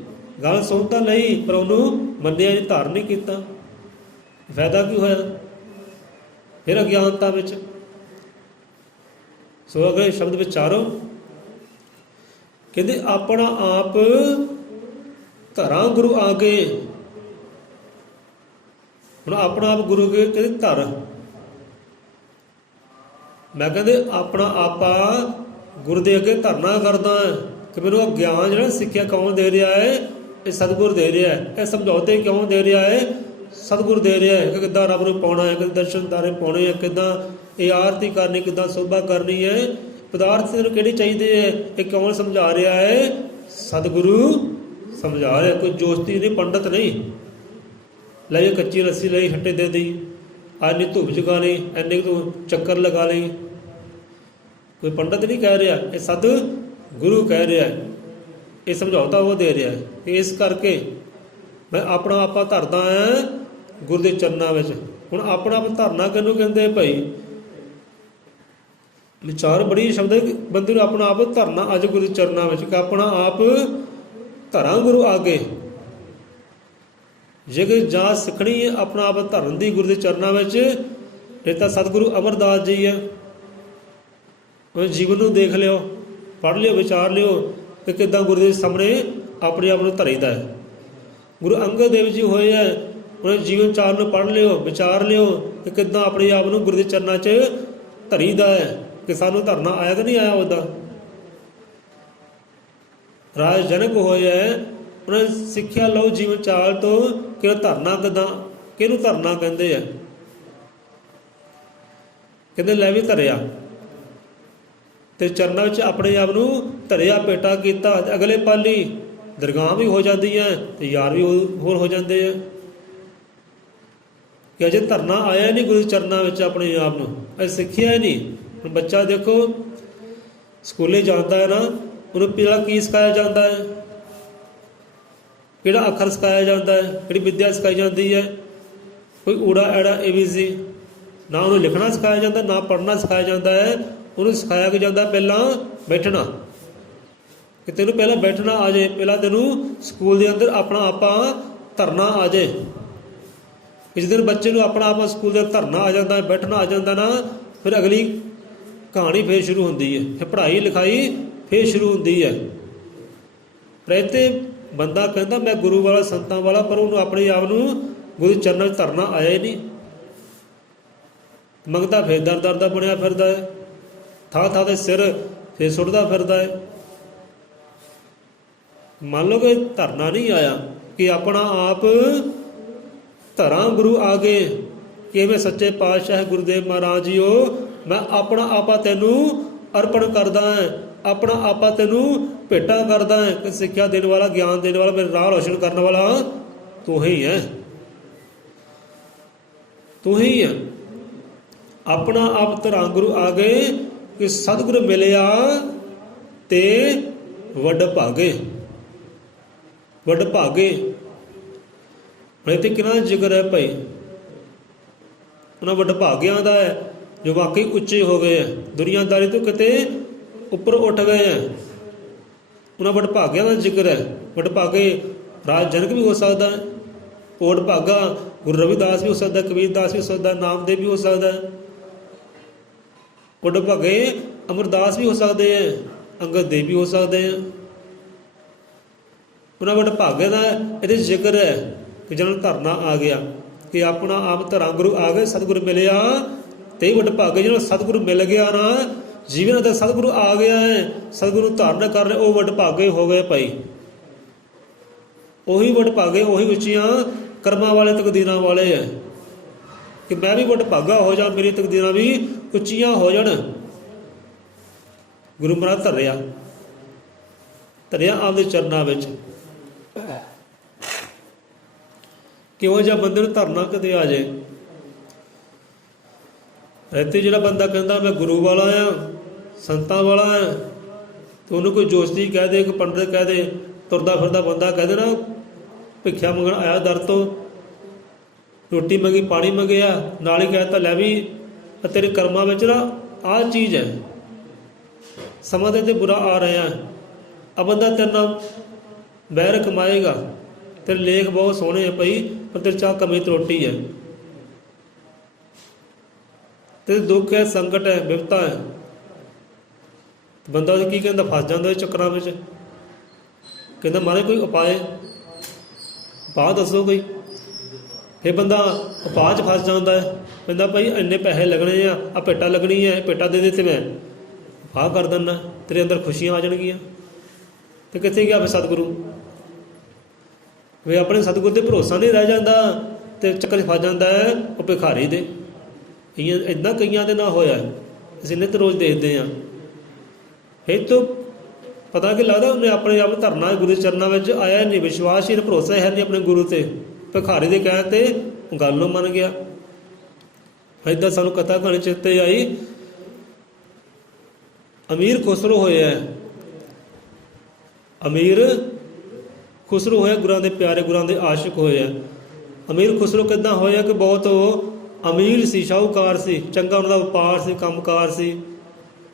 ਗੱਲ ਸੁਣ ਤਾਂ ਲਈ, ਪਰ ਉਹਨੂੰ ਮੰਨਿਆ ਨਹੀਂ, ਧਾਰਨ ਨਹੀਂ ਕੀਤਾ। ਫਾਇਦਾ ਕੀ ਹੋਇਆ? ਫਿਰ ਅਗਿਆਨਤਾ ਵਿੱਚ। ਸੋ ਅਗਲੇ ਸ਼ਬਦ ਵਿਚਾਰੋ, ਕਹਿੰਦੇ ਆਪਣਾ ਆਪ ਧਰਾਂ ਗੁਰੂ ਆਗੇ। ਹੁਣ ਆਪਣਾ ਆਪ ਗੁਰੂ ਅੱਗੇ ਕਹਿੰਦੇ ਧਰ। ਮੈਂ ਕਹਿੰਦੇ ਆਪਣਾ ਆਪਾ ਗੁਰੂ ਦੇ ਅੱਗੇ ਧਰਨਾ ਕਰਦਾ ਕਿ ਮੈਨੂੰ ਉਹ ਗਿਆਨ ਜਿਹੜਾ ਸਿੱਖਿਆ ਕੌਣ ਦੇ ਰਿਹਾ ਹੈ? ਇਹ ਸਤਿਗੁਰ ਦੇ ਰਿਹਾ ਹੈ। ਇਹ ਸਮਝੌਤੇ ਕਿਉਂ ਦੇ ਰਿਹਾ ਹੈ? ਸਤਿਗੁਰ ਦੇ ਰਿਹਾ ਹੈ ਕਿ ਕਿੱਦਾਂ ਰੱਬ ਨੂੰ ਪਾਉਣਾ ਹੈ, ਕਿੱਦਾਂ ਦਰਸ਼ਨਦਾਰੇ ਪਾਉਣੇ ਹੈ, ਕਿੱਦਾਂ ਇਹ ਆਰਤੀ ਕਰਨੀ, ਕਿੱਦਾਂ ਸੋਭਾ ਕਰਨੀ ਹੈ, ਪਦਾਰਥ ਤੈਨੂੰ ਕਿਹੜੇ ਚਾਹੀਦੇ ਹੈ, ਇਹ ਕੌਣ ਸਮਝਾ ਰਿਹਾ ਹੈ? ਸਤਿਗੁਰੂ ਸਮਝਾ ਰਿਹਾ। ਕੋਈ ਜੋਸ਼ਤੀ ਨਹੀਂ, ਪੰਡਤ ਨਹੀਂ, ਲੈ ਕੱਚੀ ਲੱਸੀ ਲਈ ਹੱਟੇ ਦੇ ਦੀ, ਆਨੀ ਧੂਪ ਜਗਾ ਲਈ, ਇੰਨੇ ਤੂੰ ਚੱਕਰ ਲਗਾ ਲਈ। ਕੋਈ ਪੰਡਤ ਨਹੀਂ ਕਹਿ ਰਿਹਾ, ਇਹ ਸਤ ਗੁਰੂ ਕਹਿ ਰਿਹਾ ਹੈ, ਇਹ ਸਮਝੌਤਾ ਉਹ ਦੇ ਰਿਹਾ ਹੈ। ਇਸ ਕਰਕੇ ਮੈਂ ਆਪਣਾ ਆਪਾ ਧਰਦਾ ਹਾਂ ਗੁਰੂ ਦੇ ਚਰਨਾਂ ਵਿੱਚ। ਹੁਣ ਆਪਣਾ ਆਪ ਧਰਨਾ ਕਿਹਨੂੰ ਕਹਿੰਦੇ ਭਾਈ? ਵਿਚਾਰ ਬੜੀ ਸ਼ਬਦ ਹੈ ਕਿ ਬੰਦੇ ਨੂੰ ਆਪਣਾ ਆਪ ਧਰਨਾ ਅੱਜ ਗੁਰੂ ਦੇ ਚਰਨਾਂ ਵਿੱਚ, ਕਿ ਆਪਣਾ ਆਪ ਧਰਾਂ ਗੁਰੂ ਆਗੇ। ਜੇਕਰ ਜਾਂਚ ਸਿੱਖਣੀ ਹੈ ਆਪਣਾ ਆਪ ਧਰਨ ਦੀ ਗੁਰੂ ਦੇ ਚਰਨਾਂ ਵਿੱਚ, ਇਹ ਤਾਂ ਸਤਿਗੁਰੂ ਅਮਰਦਾਸ ਜੀ ਹੈ। ਉਹ ਜੀਵਨ ਨੂੰ ਦੇਖ ਲਿਓ, ਪੜ੍ਹ ਲਿਓ, ਵਿਚਾਰ ਲਿਓ ਕਿ ਕਿੱਦਾਂ ਗੁਰੂ ਦੇ ਸਾਹਮਣੇ ਆਪਣੇ ਆਪ ਨੂੰ ਧਰੀਦਾ ਹੈ। ਗੁਰੂ ਅੰਗਦ ਦੇਵ ਜੀ ਹੋਏ ਹੈ, ਉਹਨਾਂ ਜੀਵਨ ਚਾਰ ਨੂੰ ਪੜ੍ਹ ਲਿਓ, ਵਿਚਾਰ ਲਿਓ ਕਿ ਕਿੱਦਾਂ ਆਪਣੇ ਆਪ ਨੂੰ ਗੁਰੂ ਦੇ ਚਰਨਾਂ 'ਚ ਧਰੀਦਾ ਹੈ, ਕਿ ਸਾਨੂੰ ਧਰਨਾ ਆਇਆ ਕਿ ਨਹੀਂ ਆਇਆ ਉਹਦਾ। ਰਾਜ ਜਨਕ ਹੋਏ ਹੈ, ਉਹਨਾਂ ਸਿੱਖਿਆ ਲਓ ਜੀਵਨ ਚਾਲ ਤੋਂ ਕਿ ਧਰਨਾ ਕਿੱਦਾਂ, ਕਿਹਨੂੰ ਧਰਨਾ ਕਹਿੰਦੇ ਆ। ਕਹਿੰਦੇ ਲੈ ਵੀ ਧਰਿਆ ਤੇ ਚਰਨਾਂ ਵਿੱਚ ਆਪਣੇ ਆਪ ਨੂੰ ਧਰਿਆ, ਭੇਟਾ ਕੀਤਾ, ਅਗਲੇ ਪਾਲੀ ਦਰਗਾਹ ਵੀ ਹੋ ਜਾਂਦੀ ਹੈ ਤੇ ਯਾਰ ਵੀ ਹੋਰ ਹੋ ਜਾਂਦੇ ਆ। ਕਿ ਅਜੇ ਧਰਨਾ ਆਇਆ ਨਹੀਂ ਗੁਰੂ ਚਰਨਾਂ ਵਿੱਚ ਆਪਣੇ ਆਪ ਨੂੰ, ਅਜੇ ਸਿੱਖਿਆ ਹੀ ਨਹੀਂ। ਹੁਣ ਬੱਚਾ ਦੇਖੋ ਸਕੂਲੇ ਜਾਂਦਾ ਹੈ ਨਾ, ਉਹਨੂੰ ਪਹਿਲਾਂ ਕੀ ਸਿਖਾਇਆ ਜਾਂਦਾ ਹੈ, ਕਿਹੜਾ ਅੱਖਰ ਸਿਖਾਇਆ ਜਾਂਦਾ ਹੈ, ਕਿਹੜੀ ਵਿੱਦਿਆ ਸਿਖਾਈ ਜਾਂਦੀ ਹੈ। ਕੋਈ ਊੜਾ ਐੜਾ ABC, ਨਾ ਉਹਨੂੰ ਲਿਖਣਾ ਸਿਖਾਇਆ ਜਾਂਦਾ, ਨਾ ਪੜ੍ਹਨਾ ਸਿਖਾਇਆ ਜਾਂਦਾ ਹੈ। ਉਹਨੂੰ ਸਿਖਾਇਆ ਕਿ ਜਾਂਦਾ ਪਹਿਲਾਂ ਬੈਠਣਾ, ਕਿ ਤੈਨੂੰ ਪਹਿਲਾਂ ਬੈਠਣਾ ਆ ਜਾਏ, ਪਹਿਲਾਂ ਤੈਨੂੰ ਸਕੂਲ ਦੇ ਅੰਦਰ ਆਪਣਾ ਆਪਾਂ ਧਰਨਾ ਆ ਜਾਏ। ਜਿਸ ਦਿਨ ਬੱਚੇ ਨੂੰ ਆਪਣਾ ਆਪ ਸਕੂਲ ਦੇ ਧਰਨਾ ਆ ਜਾਂਦਾ, ਬੈਠਣਾ ਆ ਜਾਂਦਾ ਨਾ, ਫਿਰ ਅਗਲੀ ਕਹਾਣੀ ਫੇਰ ਸ਼ੁਰੂ ਹੁੰਦੀ ਹੈ, ਫਿਰ ਪੜ੍ਹਾਈ ਲਿਖਾਈ ਫੇਰ ਸ਼ੁਰੂ ਹੁੰਦੀ ਹੈ। ਰਹਿਤੇ ਬੰਦਾ ਕਹਿੰਦਾ ਮੈਂ ਗੁਰੂ ਵਾਲਾ ਸੰਤਾਂ ਵਾਲਾ, ਪਰ ਉਹਨੂੰ ਆਪਣੇ ਆਪ ਨੂੰ ਗੁਰੂ ਚਰਨਾਂ 'ਚ ਧਰਨਾ ਆਇਆ ਹੀ ਨਹੀਂ। ਮੰਗਦਾ ਫੇਰ ਦਰ ਦਾ ਬਣਿਆ ਫਿਰਦਾ ਹੈ, ਥਾਂ ਥਾਂ 'ਤੇ ਸਿਰ ਫੇਰ ਸੁੱਟਦਾ ਫਿਰਦਾ ਹੈ। ਮੰਨ ਲਓ ਕਿ ਧਰਨਾ ਨਹੀਂ ਆਇਆ, ਕਿ ਆਪਣਾ ਆਪ ਧਰਾਂ ਗੁਰੂ ਆਗੇ, ਕਿਵੇਂ ਸੱਚੇ ਪਾਤਸ਼ਾਹ ਗੁਰੂਦੇਵ ਮਹਾਰਾਜ ਜੀਓ, ਮੈਂ ਆਪਣਾ ਆਪਾ ਤੈਨੂੰ ਅਰਪਣ ਕਰਦਾ ਹਾਂ, ਆਪਣਾ ਆਪਾ ਤੈਨੂੰ ਭੇਟਾ ਕਰਦਾ ਹੈ, ਕਿ ਸਿੱਖਿਆ ਦੇਣ ਵਾਲਾ, ਗਿਆਨ ਦੇਣ ਵਾਲਾ, ਮੇਰੇ ਰਾਹ ਰੋਸ਼ਨ ਕਰਨ ਵਾਲਾ ਤੂੰ ਹੀ ਹੈ, ਤੂੰ ਹੀ ਹੈ। ਆਪਣਾ ਆਪ ਧਰਾਂ ਗੁਰੂ ਆਗੇ, ਕਿ ਸਤਿਗੁਰ ਮਿਲਿਆ ਤੇ ਵੱਡ ਭਾਗੇ, ਵੱਡ ਭਾਗੇ। ਹੁਣ ਇੱਥੇ ਕਿਹਨਾਂ ਜ਼ਿਕਰ ਹੈ ਭਾਈ, ਉਹਨਾਂ ਵੱਡ ਭਾਗਿਆਂ ਦਾ ਹੈ ਜੋ ਵਾਕਈ ਉੱਚੇ ਹੋ ਗਏ ਹੈ, ਦੁਨੀਆਦਾਰੀ ਤੋਂ ਕਿਤੇ ਉੱਪਰ ਉੱਠ ਗਏ ਹੈ। ਉਹਨਾਂ ਵੱਡ ਭਾਗਿਆਂ ਦਾ ਜ਼ਿਕਰ ਹੈ। ਵੱਡ ਭਾਗੇ ਰਾਜ ਜਨਕ ਵੀ ਹੋ ਸਕਦਾ ਹੈ, ਕੋਟ ਭਾਗਾ ਗੁਰੂ ਰਵਿਦਾਸ ਵੀ ਹੋ ਸਕਦਾ, ਕਬੀਰਦਾਸ ਵੀ ਹੋ ਸਕਦਾ, ਨਾਮਦੇਵ ਵੀ ਹੋ ਸਕਦਾ ਹੈ। ਵੱਡ ਭਾਗੇ ਅਮਰਦਾਸ ਵੀ ਹੋ ਸਕਦੇ ਹੈ, ਅੰਗਦ ਦੇਵ ਵੀ ਹੋ ਸਕਦੇ ਹੈ। ਉਹਨਾਂ ਵੱਡ ਭਾਗੇ ਦਾ ਇਹਦੇ ਜ਼ਿਕਰ ਹੈ ਕਿ ਜਿਹਨਾਂ ਨੂੰ ਧਰਨਾ ਆ ਗਿਆ, ਕਿ ਆਪਣਾ ਆਪ ਧਰਾਂ ਗੁਰੂ ਆ ਗਏ, ਸਤਿਗੁਰੂ ਮਿਲਿਆ ਤੇ ਵੱਡ ਭਾਗੇ। ਜਿਹਨਾਂ ਨੂੰ ਸਤਿਗੁਰੂ ਮਿਲ ਗਿਆ ਨਾ, ਜੀਵਨ ਦਾ ਸਤਿਗੁਰੂ ਆ ਗਿਆ ਹੈ, ਸਤਿਗੁਰੂ ਧਾਰਨ ਕਰ ਰਹੇ, ਉਹ ਵੱਡ ਭਾਗੇ ਹੋ ਗਏ ਭਾਈ। ਉਹੀ ਵੱਡ ਭਾਗੇ, ਉਹੀ ਉੱਚੀਆਂ ਕਰਮਾਂ ਵਾਲੇ, ਤਕਦੀਰਾਂ ਵਾਲੇ ਹੈ, ਕਿ ਮੈਂ ਵੀ ਵੱਡ ਭਾਗਾ ਹੋ ਜਾ, ਮੇਰੀ ਤਕਦੀਰਾਂ ਵੀ ਉੱਚੀਆਂ ਹੋ ਜਾਣ। ਗੁਰੂ ਮਹਾਰਾਜ ਧਰਿਆ ਆਪਦੇ ਚਰਨਾਂ ਵਿੱਚ। ਕਿਹੋ ਜਿਹਾ ਬੰਦੇ ਨੂੰ ਧਰਨਾ ਕਦੇ ਆ ਜਾਏ। ਇੱਥੇ ਜਿਹੜਾ ਬੰਦਾ ਕਹਿੰਦਾ ਮੈਂ ਗੁਰੂ ਵਾਲਾ ਆ, ਸੰਤਾਂ ਵਾਲਾ ਆ, ਤੇ ਉਹਨੂੰ ਕੋਈ ਜੋਸ਼ੀ ਕਹਿ ਦੇ, ਕੋਈ ਪੰਡਤ ਕਹਿ ਦੇ, ਤੁਰਦਾ ਫਿਰਦਾ ਬੰਦਾ ਕਹਿ ਦੇ ਨਾ ਭਿੱਖਿਆ ਮੰਗਣ ਆਇਆ ਦਰ ਤੋਂ, ਰੋਟੀ ਮੰਗੀ, ਪਾਣੀ ਮੰਗਿਆ, ਨਾਲ ਹੀ ਕਹਿ ਤਾ ਲੈ ਵੀ ਤੇਰੇ ਕਰਮਾਂ ਵਿੱਚ ਨਾ ਆਹ ਚੀਜ਼ ਹੈ, ਸਮਾਂ ਤੇ ਬੁਰਾ ਆ ਰਿਹਾ, ਆ ਬੰਦਾ ਤੇਰੇ ਨਾਲ ਬਹਿਰ ਕਮਾਏਗਾ, ਤੇਰੇ ਲੇਖ ਬਹੁਤ ਸੋਹਣੇ ਹੈ ਪਈ, ਪਰ ਤੇਰੇ ਚਾਹ ਕਮੀ ਤਰੋਟੀ ਹੈ, ਤੇ ਦੁੱਖ ਹੈ, ਸੰਕਟ ਹੈ, ਵਿਪਤਾ ਹੈ। ਬੰਦਾ ਕੀ ਕਹਿੰਦਾ, ਫਸ ਜਾਂਦਾ ਇਹ ਚੱਕਰਾਂ ਵਿੱਚ। ਕਹਿੰਦਾ ਮਹਾਰਾਜ ਕੋਈ ਉਪਾਅ ਦੱਸੋ ਕੋਈ। ਫਿਰ ਬੰਦਾ ਉਪਾਅ 'ਚ ਫਸ ਜਾਂਦਾ ਹੈ, ਕਹਿੰਦਾ ਭਾਈ ਇੰਨੇ ਪੈਸੇ ਲੱਗਣੇ ਆ, ਆਹ ਭੇਟਾ ਲੱਗਣੀ ਹੈ, ਭੇਟਾ ਦੇ ਦਿੱਤੇ, ਮੈਂ ਉਪਾਅ ਕਰ ਦਿੰਦਾ, ਤੇਰੇ ਅੰਦਰ ਖੁਸ਼ੀਆਂ ਆ ਜਾਣਗੀਆਂ। ਤੇ ਕਿੱਥੇ ਗਿਆ ਫਿਰ ਸਤਿਗੁਰੂ? ਵੇ ਆਪਣੇ ਸਤਿਗੁਰੂ 'ਤੇ ਭਰੋਸਾ ਨਹੀਂ ਰਹਿ ਜਾਂਦਾ, ਤੇ ਚੱਕਰ 'ਚ ਫਸ ਜਾਂਦਾ ਹੈ ਉਹ ਭਿਖਾਰੀ ਦੇ। ਇੱਦਾਂ ਕਈਆਂ ਦੇ ਨਾਲ ਹੋਇਆ, ਅਸੀਂ ਨਿੱਤ ਰੋਜ਼ ਦੇਖਦੇ ਹਾਂ। ਇਹ ਤੋਂ ਪਤਾ ਕਿ ਲੱਗਦਾ ਉਹਨੇ ਆਪਣੇ ਆਪ ਧਰਨਾ ਗੁਰੂ ਚਰਨਾਂ ਵਿੱਚ ਆਇਆ ਨਹੀਂ, ਵਿਸ਼ਵਾਸ ਹੀ, ਭਰੋਸਾ ਹੈ ਨਹੀਂ ਆਪਣੇ ਗੁਰੂ 'ਤੇ। ਭਿਖਾਰੀ ਦੇ ਕਹਿਣ 'ਤੇ ਗੱਲ ਨੂੰ ਮੰਨ ਗਿਆ। ਇੱਦਾਂ ਸਾਨੂੰ ਕਥਾ ਕਹਾਣੀ ਚੇਤੇ ਆਈ, ਅਮੀਰ ਖੁਸਰੋ ਹੋਇਆ, ਅਮੀਰ ਖੁਸਰੋ ਹੋਇਆ, ਗੁਰਾਂ ਦੇ ਪਿਆਰੇ, ਗੁਰਾਂ ਦੇ ਆਸ਼ਿਕ ਹੋਇਆ। ਅਮੀਰ ਖੁਸਰੋ ਕਿੱਦਾਂ ਹੋਇਆ ਕਿ ਬਹੁਤ ਅਮੀਰ ਸੀ, ਸ਼ਾਹੂਕਾਰ ਸੀ, ਚੰਗਾ ਉਹਨਾਂ ਦਾ ਵਪਾਰ ਸੀ, ਕੰਮਕਾਰ ਸੀ,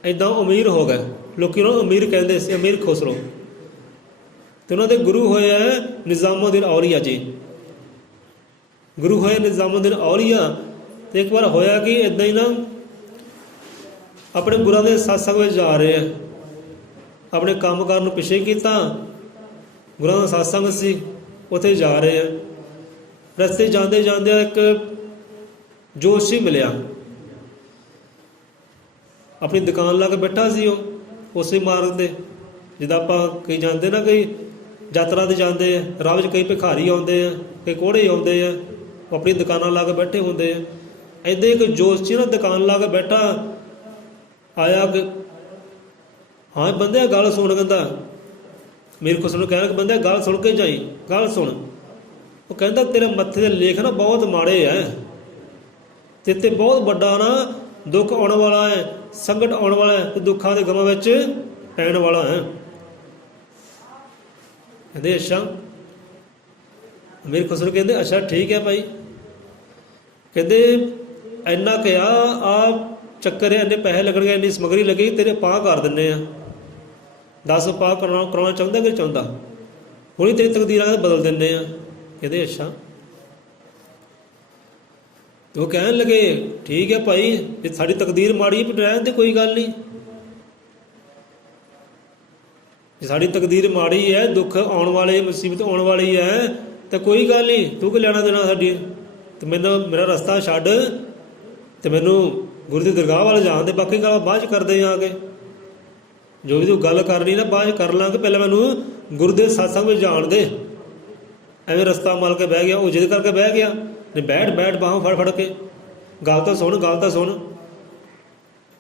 ਇੱਦਾਂ ਅਮੀਰ ਹੋ ਗਏ। ਲੋਕੀ ਉਹਨਾਂ ਨੂੰ ਅਮੀਰ ਕਹਿੰਦੇ ਸੀ, ਅਮੀਰ ਖੁਸਰੋ। ਤੇ ਉਹਨਾਂ ਦੇ ਗੁਰੂ ਹੋਏ ਹੈ ਨਿਜ਼ਾਮੁਦੀਨ ਔਲੀਆ ਜੀ। ਗੁਰੂ ਹੋਏ ਨਿਜ਼ਾਮੁਦੀਨ ਔਲੀਆ। ਤੇ ਇੱਕ ਵਾਰ ਹੋਇਆ ਕਿ ਇੱਦਾਂ ਹੀ ਨਾ ਆਪਣੇ ਗੁਰਾਂ ਦੇ ਸਤਸੰਗ ਵਿੱਚ ਜਾ ਰਹੇ ਆ, ਆਪਣੇ ਕੰਮ ਕਾਰ ਨੂੰ ਪਿੱਛੇ ਕੀਤਾ, ਗੁਰਾਂ ਦਾ ਸਤਸੰਗ ਸੀ, ਉੱਥੇ ਜਾ ਰਹੇ ਆ। ਰਸਤੇ ਜਾਂਦੇ ਜਾਂਦੇ ਇੱਕ ਜੋਸ਼ੀ ਮਿਲਿਆ, ਆਪਣੀ ਦੁਕਾਨ ਲਾ ਕੇ ਬੈਠਾ ਸੀ ਉਹ ਉਸੇ ਮਾਰਗ 'ਤੇ। ਜਿੱਦਾਂ ਆਪਾਂ ਕਈ ਜਾਂਦੇ ਨਾ, ਕਈ ਯਾਤਰਾ 'ਤੇ ਜਾਂਦੇ ਆ, ਰਾਹ ਵਿੱਚ ਕਈ ਭਿਖਾਰੀ ਆਉਂਦੇ ਆ, ਕਈ ਕੋਹੜੇ ਆਉਂਦੇ ਆ, ਉਹ ਆਪਣੀ ਦੁਕਾਨਾਂ ਲਾ ਕੇ ਬੈਠੇ ਹੁੰਦੇ ਆ। ਇੱਦਾਂ ਇੱਕ ਜੋਸ਼ੀ ਨਾ ਦੁਕਾਨ ਲਾ ਕੇ ਬੈਠਾ ਆਇਆ ਕਿ ਹਾਂ ਬੰਦਿਆ ਗੱਲ ਸੁਣ। ਕਹਿੰਦਾ ਮੇਰੇ ਖੁਸਰੋ ਨੂੰ ਕਹਿਣਾ ਕਿ ਬੰਦਿਆ ਗੱਲ ਸੁਣ ਕੇ ਜਾਈ, ਗੱਲ ਸੁਣ। ਉਹ ਕਹਿੰਦਾ ਤੇਰੇ ਮੱਥੇ ਦੇ ਲੇਖ ਨਾ ਬਹੁਤ ਮਾੜੇ ਹੈ, ਤੇ ਤੇ ਬਹੁਤ ਵੱਡਾ ਨਾ ਦੁੱਖ ਆਉਣ ਵਾਲਾ ਹੈ, ਸੰਕਟ ਆਉਣ ਵਾਲਾ ਹੈ, ਤੇ ਦੁੱਖਾਂ ਦੇ ਗਮਾਂ ਵਿੱਚ ਪੈਣ ਵਾਲਾ ਹੈ। ਕਹਿੰਦੇ ਅੱਛਾ। ਮੇਰੇ ਖੁਸਰੋ ਕਹਿੰਦੇ ਅੱਛਾ ਠੀਕ ਹੈ ਭਾਈ। ਕਹਿੰਦੇ ਇੰਨਾ ਕਿਹਾ ਆ ਚੱਕਰ ਹੈ, ਇੰਨੇ ਪੈਸੇ ਲੱਗਣਗੇ, ਇੰਨੀ ਸਮੱਗਰੀ ਲੱਗੀ, ਤੇਰੇ ਪਾਹ ਕਰ ਦਿੰਦੇ ਆ। 10 ਪਾਹ ਕਰਾਉਣਾ ਚਾਹੁੰਦਾ ਕਿ ਚਾਹੁੰਦਾ, ਹੁਣੀ ਤੇਰੀ ਤਕਦੀਰਾਂ ਬਦਲ ਦਿੰਦੇ ਆ। ਕਹਿੰਦੇ ਅੱਛਾ। ਤੇ ਉਹ ਕਹਿਣ ਲੱਗੇ ਠੀਕ ਹੈ ਭਾਈ, ਜੇ ਸਾਡੀ ਤਕਦੀਰ ਮਾੜੀ ਰਹਿਣ ਤੇ ਕੋਈ ਗੱਲ ਨਹੀਂ। ਜੇ ਸਾਡੀ ਤਕਦੀਰ ਮਾੜੀ ਹੈ, ਦੁੱਖ ਆਉਣ ਵਾਲੇ, ਮੁਸੀਬਤ ਆਉਣ ਵਾਲੀ ਹੈ, ਤਾਂ ਕੋਈ ਗੱਲ ਨਹੀਂ, ਤੂੰ ਕੀ ਲੈਣਾ ਦੇਣਾ ਸਾਡੀ। ਤੇ ਮੈਨੂੰ ਮੇਰਾ ਰਸਤਾ ਛੱਡ ਤੇ ਮੈਨੂੰ ਗੁਰੂ ਦੀ ਦਰਗਾਹ ਵੱਲ ਜਾਣ ਦੇ, ਬਾਕੀ ਗੱਲ ਬਾਅਦ 'ਚ ਕਰਦੇ ਆ ਕੇ। ਜੋ ਵੀ ਤੂੰ ਗੱਲ ਕਰਨੀ ਨਾ ਬਾਅਦ 'ਚ ਕਰ ਲਾਂਗੇ, ਪਹਿਲਾਂ ਮੈਨੂੰ ਗੁਰੂ ਦੇ ਸਤਸੰਗ ਵਿੱਚ ਜਾਣ ਦੇ। ਐਵੇਂ ਰਸਤਾ ਮਲ ਕੇ ਬਹਿ ਗਿਆ, ਉਹ ਜਿੱਦ ਕਰਕੇ ਬਹਿ ਗਿਆ। ਨੇ ਬੈਠ ਬਾਹਾਂ ਫੜ ਫੜ ਕੇ, ਗੱਲ ਤਾਂ ਸੁਣ, ਗੱਲ ਤਾਂ ਸੁਣ।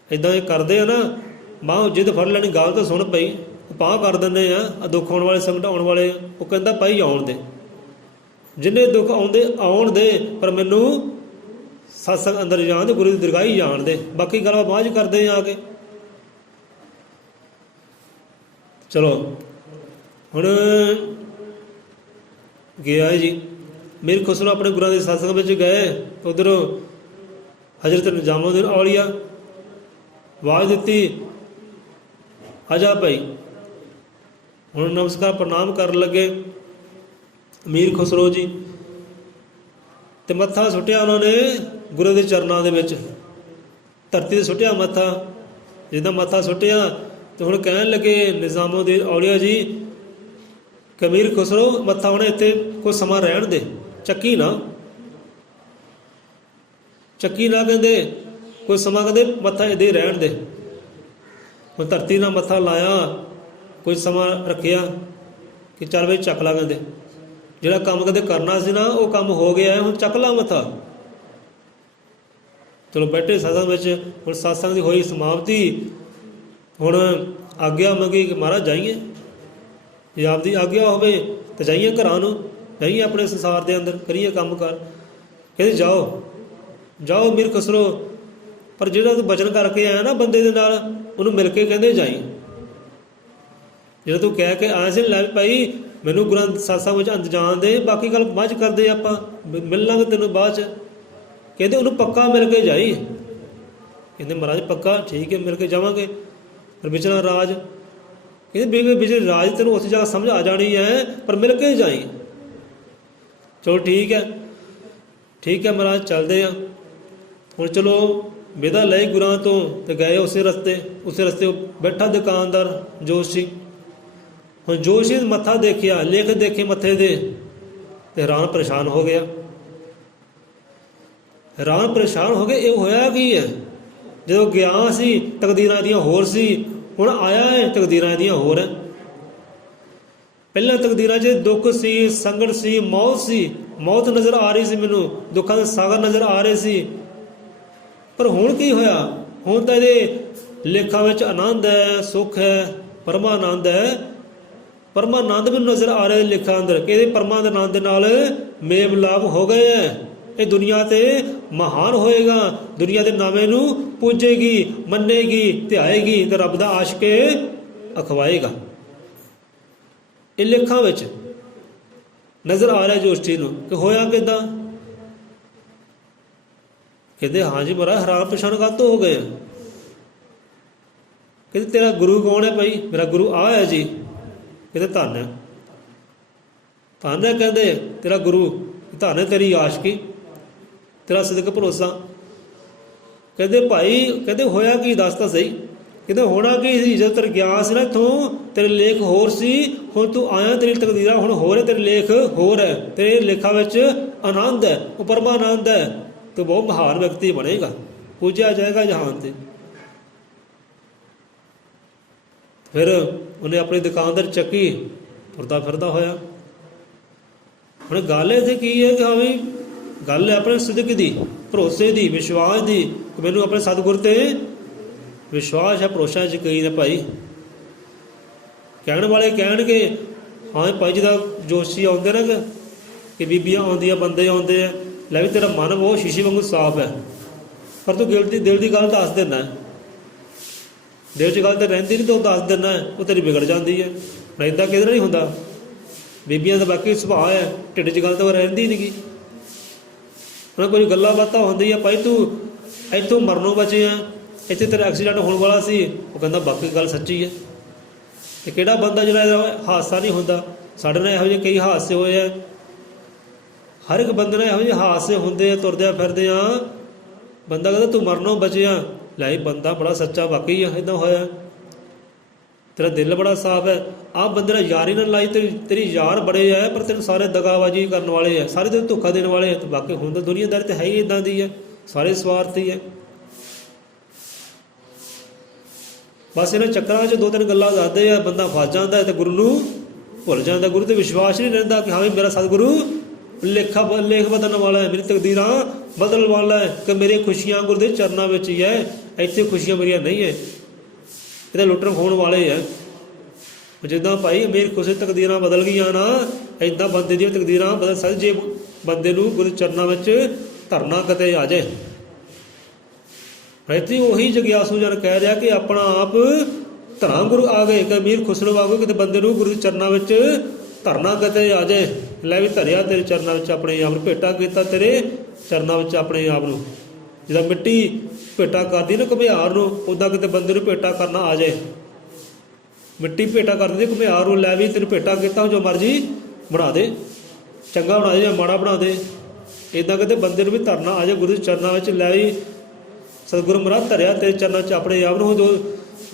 ਇੱਦਾਂ ਇਹ ਕਰਦੇ ਆ ਨਾ, ਬਾਹਾਂ ਜਿੱਦ ਫੜ ਲੈਣੀ, ਗੱਲ ਤਾਂ ਸੁਣ ਪਈ, ਪਾਹ ਕਰ ਦਿੰਦੇ ਆ। ਦੁੱਖ ਆਉਣ ਵਾਲੇ, ਸੰਕਟ ਆਉਣ ਵਾਲੇ। ਉਹ ਕਹਿੰਦਾ ਭਾਈ ਆਉਣ ਦੇ, ਜਿੰਨੇ ਦੁੱਖ ਆਉਂਦੇ ਆਉਣ ਦੇ, ਪਰ ਮੈਨੂੰ ਸਤਸੰਗ ਅੰਦਰ ਜਾਣ ਦੇ, ਗੁਰੂ ਦੀ ਦਰਗਾਹ ਹੀ ਜਾਣ ਦੇ, ਬਾਕੀ ਗੱਲ ਬਾਅਦ 'ਚ ਕਰਦੇ ਆ ਕੇ। ਚਲੋ ਹੁਣ ਗਿਆ ਜੀ ਮੇਰੇ ਖੁਸਰੋ ਆਪਣੇ ਗੁਰਾਂ ਦੇ ਸਤਸੰਗ ਵਿੱਚ ਗਏ। ਉੱਧਰੋਂ ਹਜ਼ਰਤ ਨਿਜ਼ਾਮੁਦੀਨ ਔਲੀਆ ਆਵਾਜ਼ ਦਿੱਤੀ, ਆਜਾ ਭਾਈ। ਹੁਣ ਨਮਸਕਾਰ ਪ੍ਰਣਾਮ ਕਰਨ ਲੱਗੇ ਅਮੀਰ ਖੁਸਰੋ ਜੀ, ਤੇ ਮੱਥਾ ਸੁੱਟਿਆ ਉਹਨਾਂ ਨੇ ਗੁਰੂ ਦੇ ਚਰਨਾਂ ਦੇ ਵਿੱਚ, ਧਰਤੀ 'ਤੇ ਸੁੱਟਿਆ ਮੱਥਾ। ਜਿੱਦਾਂ ਮੱਥਾ ਸੁੱਟਿਆ ਤੇ ਹੁਣ ਕਹਿਣ ਲੱਗੇ ਨਿਜ਼ਾਮੁਦੀਨ ਔਲੀਆ ਜੀ ਕਿ ਅਮੀਰ ਖੁਸਰੋ ਮੱਥਾ ਹੁਣ ਇੱਥੇ ਕੁਛ ਸਮਾਂ ਰਹਿਣ ਦੇ, ਚੱਕੀ ਨਾ ਕਹਿੰਦੇ, ਕੁਛ ਸਮਾਂ ਕਹਿੰਦੇ ਮੱਥਾ ਇੱਦਾਂ ਹੀ ਰਹਿਣ ਦੇ। ਹੁਣ ਧਰਤੀ ਨਾਲ ਮੱਥਾ ਲਾਇਆ, ਕੁਝ ਸਮਾਂ ਰੱਖਿਆ ਕਿ ਚੱਲ ਬਈ ਚੱਕ ਲਾ। ਕਹਿੰਦੇ ਜਿਹੜਾ ਕੰਮ ਕਦੇ ਕਰਨਾ ਸੀ ਨਾ, ਉਹ ਕੰਮ ਹੋ ਗਿਆ, ਹੁਣ ਚੱਕ ਲਾ ਮੱਥਾ। ਚਲੋ ਬੈਠੇ ਸਤਸੰਗ ਵਿੱਚ। ਹੁਣ ਸਤਸੰਗ ਦੀ ਹੋਈ ਸਮਾਪਤੀ। ਹੁਣ ਆਗਿਆ ਮੰਗੀ ਕਿ ਮਹਾਰਾਜ ਜਾਈਏ, ਜੇ ਆਪਦੀ ਆਗਿਆ ਹੋਵੇ ਤਾਂ ਜਾਈਏ ਘਰਾਂ ਨੂੰ, ਜਾਈਏ ਆਪਣੇ ਸੰਸਾਰ ਦੇ ਅੰਦਰ, ਕਰੀਏ ਕੰਮ ਕਾਰ। ਕਹਿੰਦੇ ਜਾਓ ਅਮੀਰ ਖੁਸਰੋ, ਪਰ ਜਿਹੜਾ ਤੂੰ ਬਚਨ ਕਰਕੇ ਆਇਆ ਨਾ ਬੰਦੇ ਦੇ ਨਾਲ, ਉਹਨੂੰ ਮਿਲ ਕੇ ਕਹਿੰਦੇ ਜਾਈ। ਜਿਹੜਾ ਤੂੰ ਕਹਿ ਕੇ ਆਇਆ ਸੀ ਲੈ ਭਾਈ ਮੈਨੂੰ ਗੁਰਾਂ ਸਤਸੰਗ ਵਿੱਚ ਅੰਦਰ ਜਾਣ ਦੇ, ਬਾਕੀ ਗੱਲ ਬਾਅਦ 'ਚ ਕਰਦੇ ਆਪਾਂ, ਮਿਲ ਲਾਂਗੇ ਤੈਨੂੰ ਬਾਅਦ 'ਚ। ਕਹਿੰਦੇ ਉਹਨੂੰ ਪੱਕਾ ਮਿਲ ਕੇ ਜਾਈ। ਕਹਿੰਦੇ ਮਹਾਰਾਜ ਪੱਕਾ ਠੀਕ ਹੈ, ਮਿਲ ਕੇ ਜਾਵਾਂਗੇ, ਪਰ ਵਿਚਲਾ ਰਾਜ। ਕਹਿੰਦੇ ਵਿਚਲੇ ਰਾਜ ਤੈਨੂੰ ਉੱਥੇ ਜਾ ਕੇ ਸਮਝ ਆ ਜਾਣੀ ਹੈ, ਪਰ ਮਿਲ ਕੇ ਜਾਈ। ਚਲੋ ਠੀਕ ਹੈ ਮਹਾਰਾਜ, ਚੱਲਦੇ ਆ। ਹੁਣ ਚਲੋ ਵਿਦਾ ਲਈ ਗੁਰਾਂ ਤੋਂ ਤੇ ਗਏ ਉਸੇ ਰਸਤੇ ਬੈਠਾ ਦੁਕਾਨਦਾਰ ਜੋਸ਼ੀ। ਹੁਣ ਜੋਸ਼ੀ ਨੇ ਮੱਥਾ ਦੇਖਿਆ, ਲਿਖ ਦੇਖੇ ਮੱਥੇ ਦੇ, ਤੇ ਹੈਰਾਨ ਪਰੇਸ਼ਾਨ ਹੋ ਗਿਆ। ਇਹ ਹੋਇਆ ਕੀ ਹੈ? ਜਦੋਂ ਗਿਆ ਸੀ ਤਕਦੀਰਾਂ ਇਹਦੀਆਂ ਹੋਰ ਸੀ, ਹੁਣ ਆਇਆ ਹੈ ਤਕਦੀਰਾਂ ਇਹਦੀਆਂ ਹੋਰ ਹੈ। ਪਹਿਲਾਂ ਤਕਦੀਰਾਂ 'ਚ ਦੁੱਖ ਸੀ, ਸੰਕਟ ਸੀ, ਮੌਤ ਨਜ਼ਰ ਆ ਰਹੀ ਸੀ ਮੈਨੂੰ, ਦੁੱਖਾਂ ਦੇ ਸਾਗਰ ਨਜ਼ਰ ਆ ਰਹੇ ਸੀ। ਪਰ ਹੁਣ ਕੀ ਹੋਇਆ? ਹੁਣ ਤਾਂ ਇਹਦੇ ਲੇਖਾਂ ਵਿੱਚ ਆਨੰਦ ਹੈ, ਸੁੱਖ ਹੈ, ਪਰਮਾਨੰਦ ਹੈ। ਪਰਮਾਨੰਦ ਮੈਨੂੰ ਨਜ਼ਰ ਆ ਰਿਹਾ ਲੇਖਾਂ ਅੰਦਰ, ਕਿ ਇਹਦੇ ਪਰਮਾਨੰਦ ਦੇ ਨਾਲ ਮੇਲ ਮਿਲਾਪ ਹੋ ਗਏ ਹੈ। ਇਹ ਦੁਨੀਆ ਤੇ ਮਹਾਨ ਹੋਏਗਾ, ਦੁਨੀਆ ਦੇ ਨਾਵੇਂ ਨੂੰ ਪੂਜੇਗੀ, ਮੰਨੇਗੀ, ਧਿਆਏਗੀ, ਤੇ ਰੱਬ ਦਾ ਆਸ਼ਕ ਅਖਵਾਏਗਾ। ਇਹ ਲੇਖਾਂ ਵਿੱਚ ਨਜ਼ਰ ਆ ਰਿਹਾ ਜੋਸ਼ੀ ਨੂੰ। ਕਿ ਹੋਇਆ ਕਿੱਦਾਂ? ਕਹਿੰਦੇ ਹਾਂਜੀ ਮਹਾਰਾਜ ਹੈਰਾਨ ਪਰੇਸ਼ਾਨ ਕਾਹਤੋਂ ਹੋ ਗਏ? ਕਹਿੰਦੇ ਤੇਰਾ ਗੁਰੂ ਕੌਣ ਹੈ ਭਾਈ? ਮੇਰਾ ਗੁਰੂ ਆ ਹੈ ਜੀ। ਕਹਿੰਦੇ ਧੰਨ ਹੈ, ਧੰਨ ਹੈ। ਕਹਿੰਦੇ ਤੇਰਾ ਗੁਰੂ, ਧੰਨ ਹੈ ਤੇਰੀ ਆਸ਼ਕੀ, ਤੇਰਾ ਸਿਦਕ ਭਰੋਸਾ। ਕਹਿੰਦੇ ਭਾਈ, ਕਹਿੰਦੇ ਹੋਇਆ ਕੀ, ਦੱਸ ਤਾਂ ਸਹੀ। ਕਹਿੰਦੇ ਹੋਣਾ ਕੀ ਸੀ, ਜਦੋਂ ਤੇਰਾ ਗਿਆਨ ਸੀ ਨਾ ਇੱਥੋਂ, ਤੇਰੇ ਲੇਖ ਹੋਰ ਸੀ, ਹੁਣ ਤੂੰ ਆਇਆ, ਤੇਰੀ ਤਕਦੀਰਾਂ ਹੁਣ ਹੋਰ ਹੈ, ਤੇਰੇ ਲੇਖ ਹੋਰ ਹੈ, ਤੇਰੇ ਲੇਖਾਂ ਵਿੱਚ ਆਨੰਦ ਹੈ, ਉਹ ਪਰਮਾਨੰਦ ਹੈ। ਤੂੰ ਬਹੁਤ ਮਹਾਨ ਵਿਅਕਤੀ ਬਣੇਗਾ, ਪੂਜਿਆ ਜਾਏਗਾ ਜਹਾਨ 'ਤੇ। ਫਿਰ ਉਹਨੇ ਆਪਣੀ ਦੁਕਾਨਦਾਰ ਚੱਕੀ, ਤੁਰਦਾ ਫਿਰਦਾ ਹੋਇਆ। ਹੁਣ ਗੱਲ ਇੱਥੇ ਕੀ ਹੈ ਕਿ ਹਾਂ ਵੀ ਗੱਲ ਹੈ ਆਪਣੇ ਸਿਦਕ ਦੀ, ਭਰੋਸੇ ਦੀ, ਵਿਸ਼ਵਾਸ ਦੀ, ਕਿ ਮੈਨੂੰ ਆਪਣੇ ਸਤਿਗੁਰ 'ਤੇ ਵਿਸ਼ਵਾਸ ਹੈ, ਭਰੋਸਾ, ਯਕੀਨ ਹੈ ਭਾਈ। ਕਹਿਣ ਵਾਲੇ ਕਹਿਣਗੇ ਹਾਂ ਭਾਈ ਜਿਹਦਾ ਜੋਸ਼ੀ ਆਉਂਦੇ ਨਾ, ਕਿ ਬੀਬੀਆਂ ਆਉਂਦੀਆਂ, ਬੰਦੇ ਆਉਂਦੇ ਆ, ਲੈ ਵੀ ਤੇਰਾ ਮਨ ਬਹੁਤ ਸ਼ੀਸ਼ੇ ਵਾਂਗੂ ਸਾਫ਼ ਹੈ, ਪਰ ਤੂੰ ਦਿਲ ਦੀ ਗੱਲ ਦੱਸ ਦਿੰਦਾ, ਦਿਲ 'ਚ ਗੱਲ ਤਾਂ ਰਹਿੰਦੀ ਨਹੀਂ, ਤੂੰ ਦੱਸ ਦਿੰਦਾ, ਉਹ ਤੇਰੀ ਵਿਗੜ ਜਾਂਦੀ ਹੈ। ਹੁਣ ਇੱਦਾਂ ਕਿਹਦੇ ਨਾਲ ਨਹੀਂ ਹੁੰਦਾ। ਬੀਬੀਆਂ ਦਾ ਬਾਕੀ ਸੁਭਾਅ ਹੈ, ਢਿੱਡ 'ਚ ਗੱਲ ਤਾਂ ਰਹਿੰਦੀ ਨਹੀਂ ਗੀ। ਹੁਣ ਕੋਈ ਗੱਲਾਂ ਬਾਤਾਂ ਹੁੰਦੀ ਆ, ਭਾਈ ਤੂੰ ਇੱਥੋਂ ਮਰਨੋਂ ਬਚੇ ਆ, ਇੱਥੇ ਤੇਰਾ ਐਕਸੀਡੈਂਟ ਹੋਣ ਵਾਲਾ ਸੀ, ਉਹ ਕਹਿੰਦਾ ਬਾਕੀ ਗੱਲ ਸੱਚੀ ਹੈ। ਅਤੇ ਕਿਹੜਾ ਬੰਦਾ ਜਿਹੜਾ ਹਾਦਸਾ ਨਹੀਂ ਹੁੰਦਾ। ਸਾਡੇ ਨਾਲ ਇਹੋ ਜਿਹੇ ਕਈ ਹਾਦਸੇ ਹੋਏ ਆ, ਹਰ ਇੱਕ ਬੰਦੇ ਨਾਲ ਇਹੋ ਜਿਹੇ ਹਾਦਸੇ ਹੁੰਦੇ ਆ, ਤੁਰਦਿਆਂ ਫਿਰਦੇ ਆ, ਬੰਦਾ ਕਹਿੰਦਾ ਤੂੰ ਮਰਨੋਂ ਬਚਿਆ, ਲੈ ਬੰਦਾ ਬੜਾ ਸੱਚਾ ਵਾਕਈ ਆ, ਇੱਦਾਂ ਹੋਇਆ, ਤੇਰਾ ਦਿਲ ਬੜਾ ਸਾਫ਼ ਹੈ। ਆਹ ਬੰਦੇ ਨਾਲ ਯਾਰੀ ਨਾਲ ਲਾਈ, ਤੇ ਤੇਰੀ ਯਾਰ ਬੜੇ ਹੈ, ਪਰ ਤੈਨੂੰ ਸਾਰੇ ਦਗਾਬਾਜ਼ੀ ਕਰਨ ਵਾਲੇ ਆ, ਸਾਰੇ ਤੈਨੂੰ ਧੋਖਾ ਦੇਣ ਵਾਲੇ ਆ। ਤੇ ਬਾਕੀ ਹੁਣ ਤਾਂ ਦੁਨੀਆਦਾਰੀ ਤਾਂ ਹੈ ਹੀ ਇੱਦਾਂ ਦੀ ਹੈ, ਸਾਰੇ ਸਵਾਰਥੀ ਹੈ। ਬਸ ਇਹਨਾਂ ਚੱਕਰਾਂ 'ਚ ਦੋ ਤਿੰਨ ਗੱਲਾਂ ਦੱਸਦੇ ਆ, ਬੰਦਾ ਫਸ ਜਾਂਦਾ ਅਤੇ ਗੁਰੂ ਨੂੰ ਭੁੱਲ ਜਾਂਦਾ, ਗੁਰੂ 'ਤੇ ਵਿਸ਼ਵਾਸ ਨਹੀਂ ਰਹਿੰਦਾ ਕਿ ਹਾਂ ਵੀ ਮੇਰਾ ਸਤਿਗੁਰੂ ਲੇਖ ਬਦਲਣ ਵਾਲਾ ਹੈ, ਮੇਰੀ ਤਕਦੀਰਾਂ ਬਦਲਣ ਵਾਲਾ ਹੈ, ਕਿ ਮੇਰੀਆਂ ਖੁਸ਼ੀਆਂ ਗੁਰੂ ਦੇ ਚਰਨਾਂ ਵਿੱਚ ਹੀ ਹੈ, ਇੱਥੇ ਖੁਸ਼ੀਆਂ ਮੇਰੀਆਂ ਨਹੀਂ ਹੈ, ਇਹਦਾ ਲੁੱਟਣ ਖੋਣ ਵਾਲੇ ਹੈ। ਜਿੱਦਾਂ ਭਾਈ ਮੇਰੀ ਖੁਸ਼ੀ ਤਕਦੀਰਾਂ ਬਦਲ ਗਈਆਂ ਨਾ, ਇੱਦਾਂ ਬੰਦੇ ਦੀਆਂ ਤਕਦੀਰਾਂ ਬਦਲ ਸਕਦੀ ਜੇ ਬੰਦੇ ਨੂੰ ਗੁਰੂ ਚਰਨਾਂ ਵਿੱਚ ਧਰਨਾ ਕਿਤੇ ਆ ਜਾਏ। ਇੱਥੇ ਉਹੀ ਜਗਿਆਸੂ ਜਨ ਕਹਿ ਰਿਹਾ ਕਿ ਆਪਣਾ ਆਪ ਧਰਾਂ ਗੁਰੂ ਆ ਗਏ, ਕਿ ਅਮੀਰ ਖੁਸਰੋ ਆ ਗਏ, ਕਿਤੇ ਬੰਦੇ ਨੂੰ ਗੁਰੂ ਚਰਨਾਂ ਵਿੱਚ ਧਰਨਾ ਕਿਤੇ ਆ ਜਾਏ। ਲੈ ਵੀ ਧਰਿਆ ਤੇਰੇ ਚਰਨਾਂ ਵਿੱਚ ਆਪਣੇ ਆਪ ਨੂੰ, ਭੇਟਾ ਕੀਤਾ ਤੇਰੇ ਚਰਨਾਂ ਵਿੱਚ ਆਪਣੇ ਆਪ ਨੂੰ। ਜਿੱਦਾਂ ਮਿੱਟੀ ਭੇਟਾ ਕਰਦੀ ਨਾ ਘੁਮਿਆਰ ਨੂੰ, ਉੱਦਾਂ ਕਿਤੇ ਬੰਦੇ ਨੂੰ ਭੇਟਾ ਕਰਨਾ ਆ ਜਾਏ। ਮਿੱਟੀ ਭੇਟਾ ਕਰ ਦਿੰਦੀ ਘੁਮਿਆਰ ਨੂੰ, ਲੈ ਵੀ ਤੈਨੂੰ ਭੇਟਾ ਕੀਤਾ, ਜੋ ਮਰਜ਼ੀ ਬਣਾ ਦੇ, ਚੰਗਾ ਬਣਾ ਦੇ ਜਾਂ ਮਾੜਾ ਬਣਾ ਦੇ। ਇੱਦਾਂ ਕਿਤੇ ਬੰਦੇ ਨੂੰ ਵੀ ਧਰਨਾ ਆ ਜਾਏ ਗੁਰੂ ਦੇ ਚਰਨਾਂ ਵਿੱਚ। ਲੈ ਵੀ ਸਤਿਗੁਰੂ ਮਹਾਰਾਜ ਧਰਿਆ ਤੇਰੇ ਚਰਨਾਂ 'ਚ ਆਪਣੇ ਆਪ ਨੂੰ,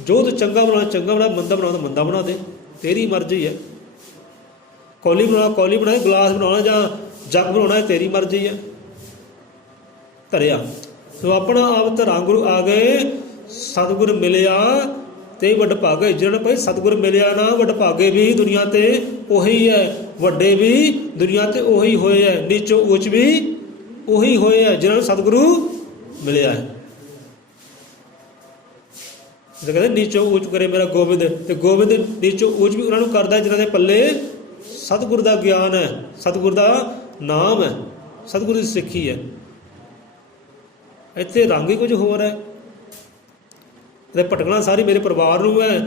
ਜੋ ਤੂੰ ਚੰਗਾ ਬਣਾਉਣਾ ਚੰਗਾ ਬਣਾ, ਮੰਦਾ ਬਣਾਉਣਾ ਮੰਦਾ ਬਣਾ ਦੇ, ਤੇਰੀ ਮਰਜ਼ੀ ਹੈ। ਕੌਲੀ ਬਣਾਉਣਾ ਕੌਲੀ ਬਣਾਏ, ਗਲਾਸ ਬਣਾਉਣਾ ਜਾਂ ਜੱਗ ਬਣਾਉਣਾ, ਤੇਰੀ ਮਰਜ਼ੀ ਹੈ। ਧਰਿਆ ਸੋ ਆਪਣਾ ਆਪ ਧਰਾਂ ਗੁਰੂ ਆ ਗਏ, ਸਤਿਗੁਰ ਮਿਲਿਆ ਤੇ ਵੱਡ ਭਾਗੇ। ਜਿਹਨਾਂ ਨੂੰ ਭਾਈ ਸਤਿਗੁਰ ਮਿਲਿਆ ਨਾ, ਵੱਡ ਭਾਗੇ ਵੀ ਦੁਨੀਆ 'ਤੇ ਉਹੀ ਹੈ, ਵੱਡੇ ਵੀ ਦੁਨੀਆ 'ਤੇ ਉਹੀ ਹੋਏ ਹੈ, ਨੀਚੋਂ ਉੱਚ ਵੀ ਉਹੀ ਹੋਏ ਹੈ ਜਿਹਨਾਂ ਨੂੰ ਸਤਿਗੁਰੂ ਮਿਲਿਆ ਹੈ। ਕਹਿੰਦੇ ਨੀਚੋਂ ਉੱਚ ਕਰੇ ਮੇਰਾ ਗੋਬਿੰਦ, ਤੇ ਗੋਬਿੰਦ ਨੀਚੋਂ ਉੱਚ ਵੀ ਉਹਨਾਂ ਨੂੰ ਕਰਦਾ ਜਿਹਨਾਂ ਦੇ ਪੱਲੇ ਸਤਿਗੁਰ ਦਾ ਗਿਆਨ ਹੈ, ਸਤਿਗੁਰ ਦਾ ਨਾਮ ਹੈ, ਸਤਿਗੁਰ ਦੀ ਸਿੱਖੀ ਹੈ। ਇੱਥੇ ਰੰਗ ਹੀ ਕੁਝ ਹੋਰ ਹੈ। ਅਤੇ ਭਟਕਣਾ ਸਾਰੀ ਮੇਰੇ ਪਰਿਵਾਰ ਨੂੰ ਹੈ,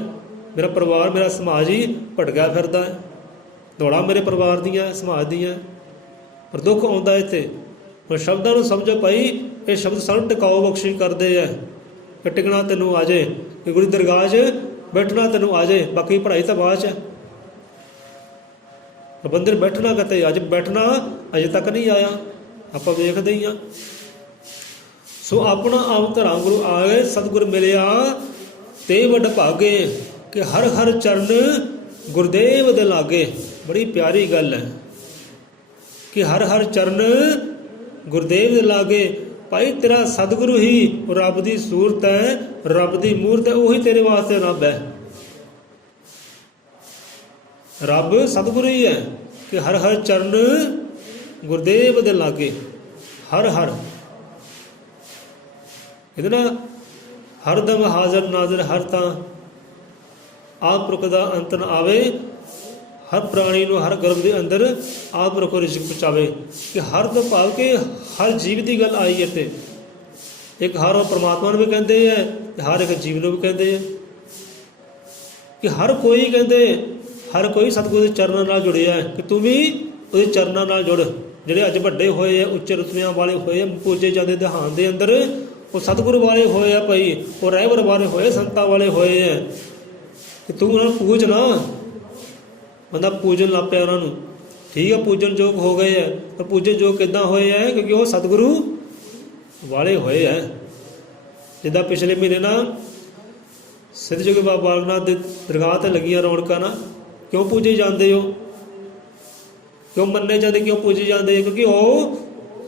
ਮੇਰਾ ਪਰਿਵਾਰ ਮੇਰਾ ਸਮਾਜ ਹੀ ਭਟਕਿਆ ਫਿਰਦਾ ਹੈ, ਦੌੜਾਂ ਮੇਰੇ ਪਰਿਵਾਰ ਦੀਆਂ ਸਮਾਜ ਦੀਆਂ, ਪਰ ਦੁੱਖ ਆਉਂਦਾ ਇੱਥੇ। ਹੁਣ ਸ਼ਬਦਾਂ ਨੂੰ ਸਮਝੋ ਭਾਈ, ਇਹ ਸ਼ਬਦ ਸਾਨੂੰ ਟਿਕਾਊ ਬਖਸ਼ਿਸ਼ ਕਰਦੇ ਹੈ, ਕਿ ਟਿਕਣਾ ਤੈਨੂੰ ਆ ਜਾਏ, ਕਿ ਗੁਰੂ ਦਰਗਾਹ 'ਚ ਬੈਠਣਾ ਤੈਨੂੰ ਆ ਜਾਏ, ਬਾਕੀ ਪੜ੍ਹਾਈ ਤਾਂ ਬਾਅਦ 'ਚ ਹੈ। ਬੰਦੇ ਨੂੰ ਬੈਠਣਾ ਕਿਤੇ, ਅੱਜ ਬੈਠਣਾ ਅਜੇ ਤੱਕ ਨਹੀਂ ਆਇਆ, ਆਪਾਂ ਵੇਖਦੇ ਹੀ ਹਾਂ। ਸੋ ਆਪਣਾ ਆਪ ਧਰਾਂ ਗੁਰੂ ਆ ਗਏ, ਸਤਿਗੁਰ ਮਿਲਿਆ ਤੇ ਵੱਡ ਭਾਗੇ, ਕਿ ਹਰ ਹਰ ਚਰਨ ਗੁਰਦੇਵ ਦੇ ਲਾਗੇ। ਬੜੀ ਪਿਆਰੀ ਗੱਲ ਹੈ ਕਿ ਹਰ ਹਰ ਚਰਨ ਗੁਰਦੇਵ ਦੇ ਲਾਗੇ। ਭਾਈ ਤੇਰਾ ਸਤਿਗੁਰੂ ਹੀ ਰੱਬ ਦੀ ਸੂਰਤ ਹੈ, ਰੱਬ ਦੀ ਮੂਰਤ ਹੈ, ਉਹੀ ਤੇਰੇ ਵਾਸਤੇ ਰੱਬ ਹੈ। ਰੱਬ ਸਤਿਗੁਰੂ ਹੀ ਹੈ ਕਿ ਹਰ ਹਰ ਚਰਨ ਗੁਰਦੇਵ ਦੇ ਲਾਗੇ। ਹਰ ਹਰ ਇਹਦੇ ਨਾਲ ਹਰਦਮ ਹਾਜ਼ਰ ਨਾਜ਼ਰ, ਹਰ ਤਾਂ ਆਪ ਪੁਰਖ ਦਾ ਅੰਤ ਨਾ ਆਵੇ, ਹਰ ਪ੍ਰਾਣੀ ਨੂੰ ਹਰ ਗਰਭ ਦੇ ਅੰਦਰ ਆਪ ਪੁਰਖ ਰਿਜ਼ਕ ਪਹੁੰਚਾਵੇ। ਕਿ ਹਰ ਤੋਂ ਭਾਵ ਕਿ ਹਰ ਜੀਵ ਦੀ ਗੱਲ ਆਈ ਇੱਥੇ। ਇੱਕ ਹਰ ਉਹ ਪਰਮਾਤਮਾ ਨੂੰ ਵੀ ਕਹਿੰਦੇ ਹੈ, ਤੇ ਹਰ ਇੱਕ ਜੀਵ ਨੂੰ ਵੀ ਕਹਿੰਦੇ ਹੈ, ਕਿ ਹਰ ਕੋਈ ਕਹਿੰਦੇ, ਹਰ ਕੋਈ ਸਤਿਗੁਰੂ ਦੇ ਚਰਨਾਂ ਨਾਲ ਜੁੜਿਆ ਹੈ, ਕਿ ਤੂੰ ਵੀ ਉਹਦੇ ਚਰਨਾਂ ਨਾਲ ਜੁੜ। ਜਿਹੜੇ ਅੱਜ ਵੱਡੇ ਹੋਏ ਆ, ਉੱਚੇ ਰੁਤਬਿਆਂ ਵਾਲੇ ਹੋਏ ਆ, ਪੂਜੇ ਜਾਂਦੇ ਦਿਹਾਨ ਦੇ ਅੰਦਰ, ਉਹ ਸਤਿਗੁਰੂ ਵਾਲੇ ਹੋਏ ਆ ਭਾਈ, ਉਹ ਰਹਿਬਰ ਵਾਲੇ ਹੋਏ, ਸੰਤਾਂ ਵਾਲੇ ਹੋਏ ਆ, ਕਿ ਤੂੰ ਉਹਨਾਂ ਨੂੰ ਪੂਜ ਨਾ। ਬੰਦਾ ਪੂਜਣ ਲੱਗ ਪਿਆ ਉਹਨਾਂ ਨੂੰ, ਠੀਕ ਹੈ ਪੂਜਣ ਯੋਗ ਹੋ ਗਏ ਆ, ਪਰ ਪੂਜਣ ਯੋਗ ਕਿੱਦਾਂ ਹੋਏ ਆ? ਕਿਉਂਕਿ ਉਹ ਸਤਿਗੁਰੂ ਵਾਲੇ ਹੋਏ ਆ। ਜਿੱਦਾਂ ਪਿਛਲੇ ਮਹੀਨੇ ਨਾ ਸਿੱਧ ਜੋਗੀ ਬਾਬਾ ਬਾਲਕ ਨਾਥ ਦੇ ਦਰਗਾਹ 'ਤੇ ਲੱਗੀਆਂ ਰੌਣਕਾਂ ਨਾ, ਕਿਉਂ ਪੂਜੇ ਜਾਂਦੇ ਹੋ, ਕਿਉਂ ਮੰਨੇ ਜਾਂਦੇ, ਕਿਉਂ ਪੂਜੇ ਜਾਂਦੇ? ਕਿਉਂਕਿ ਉਹ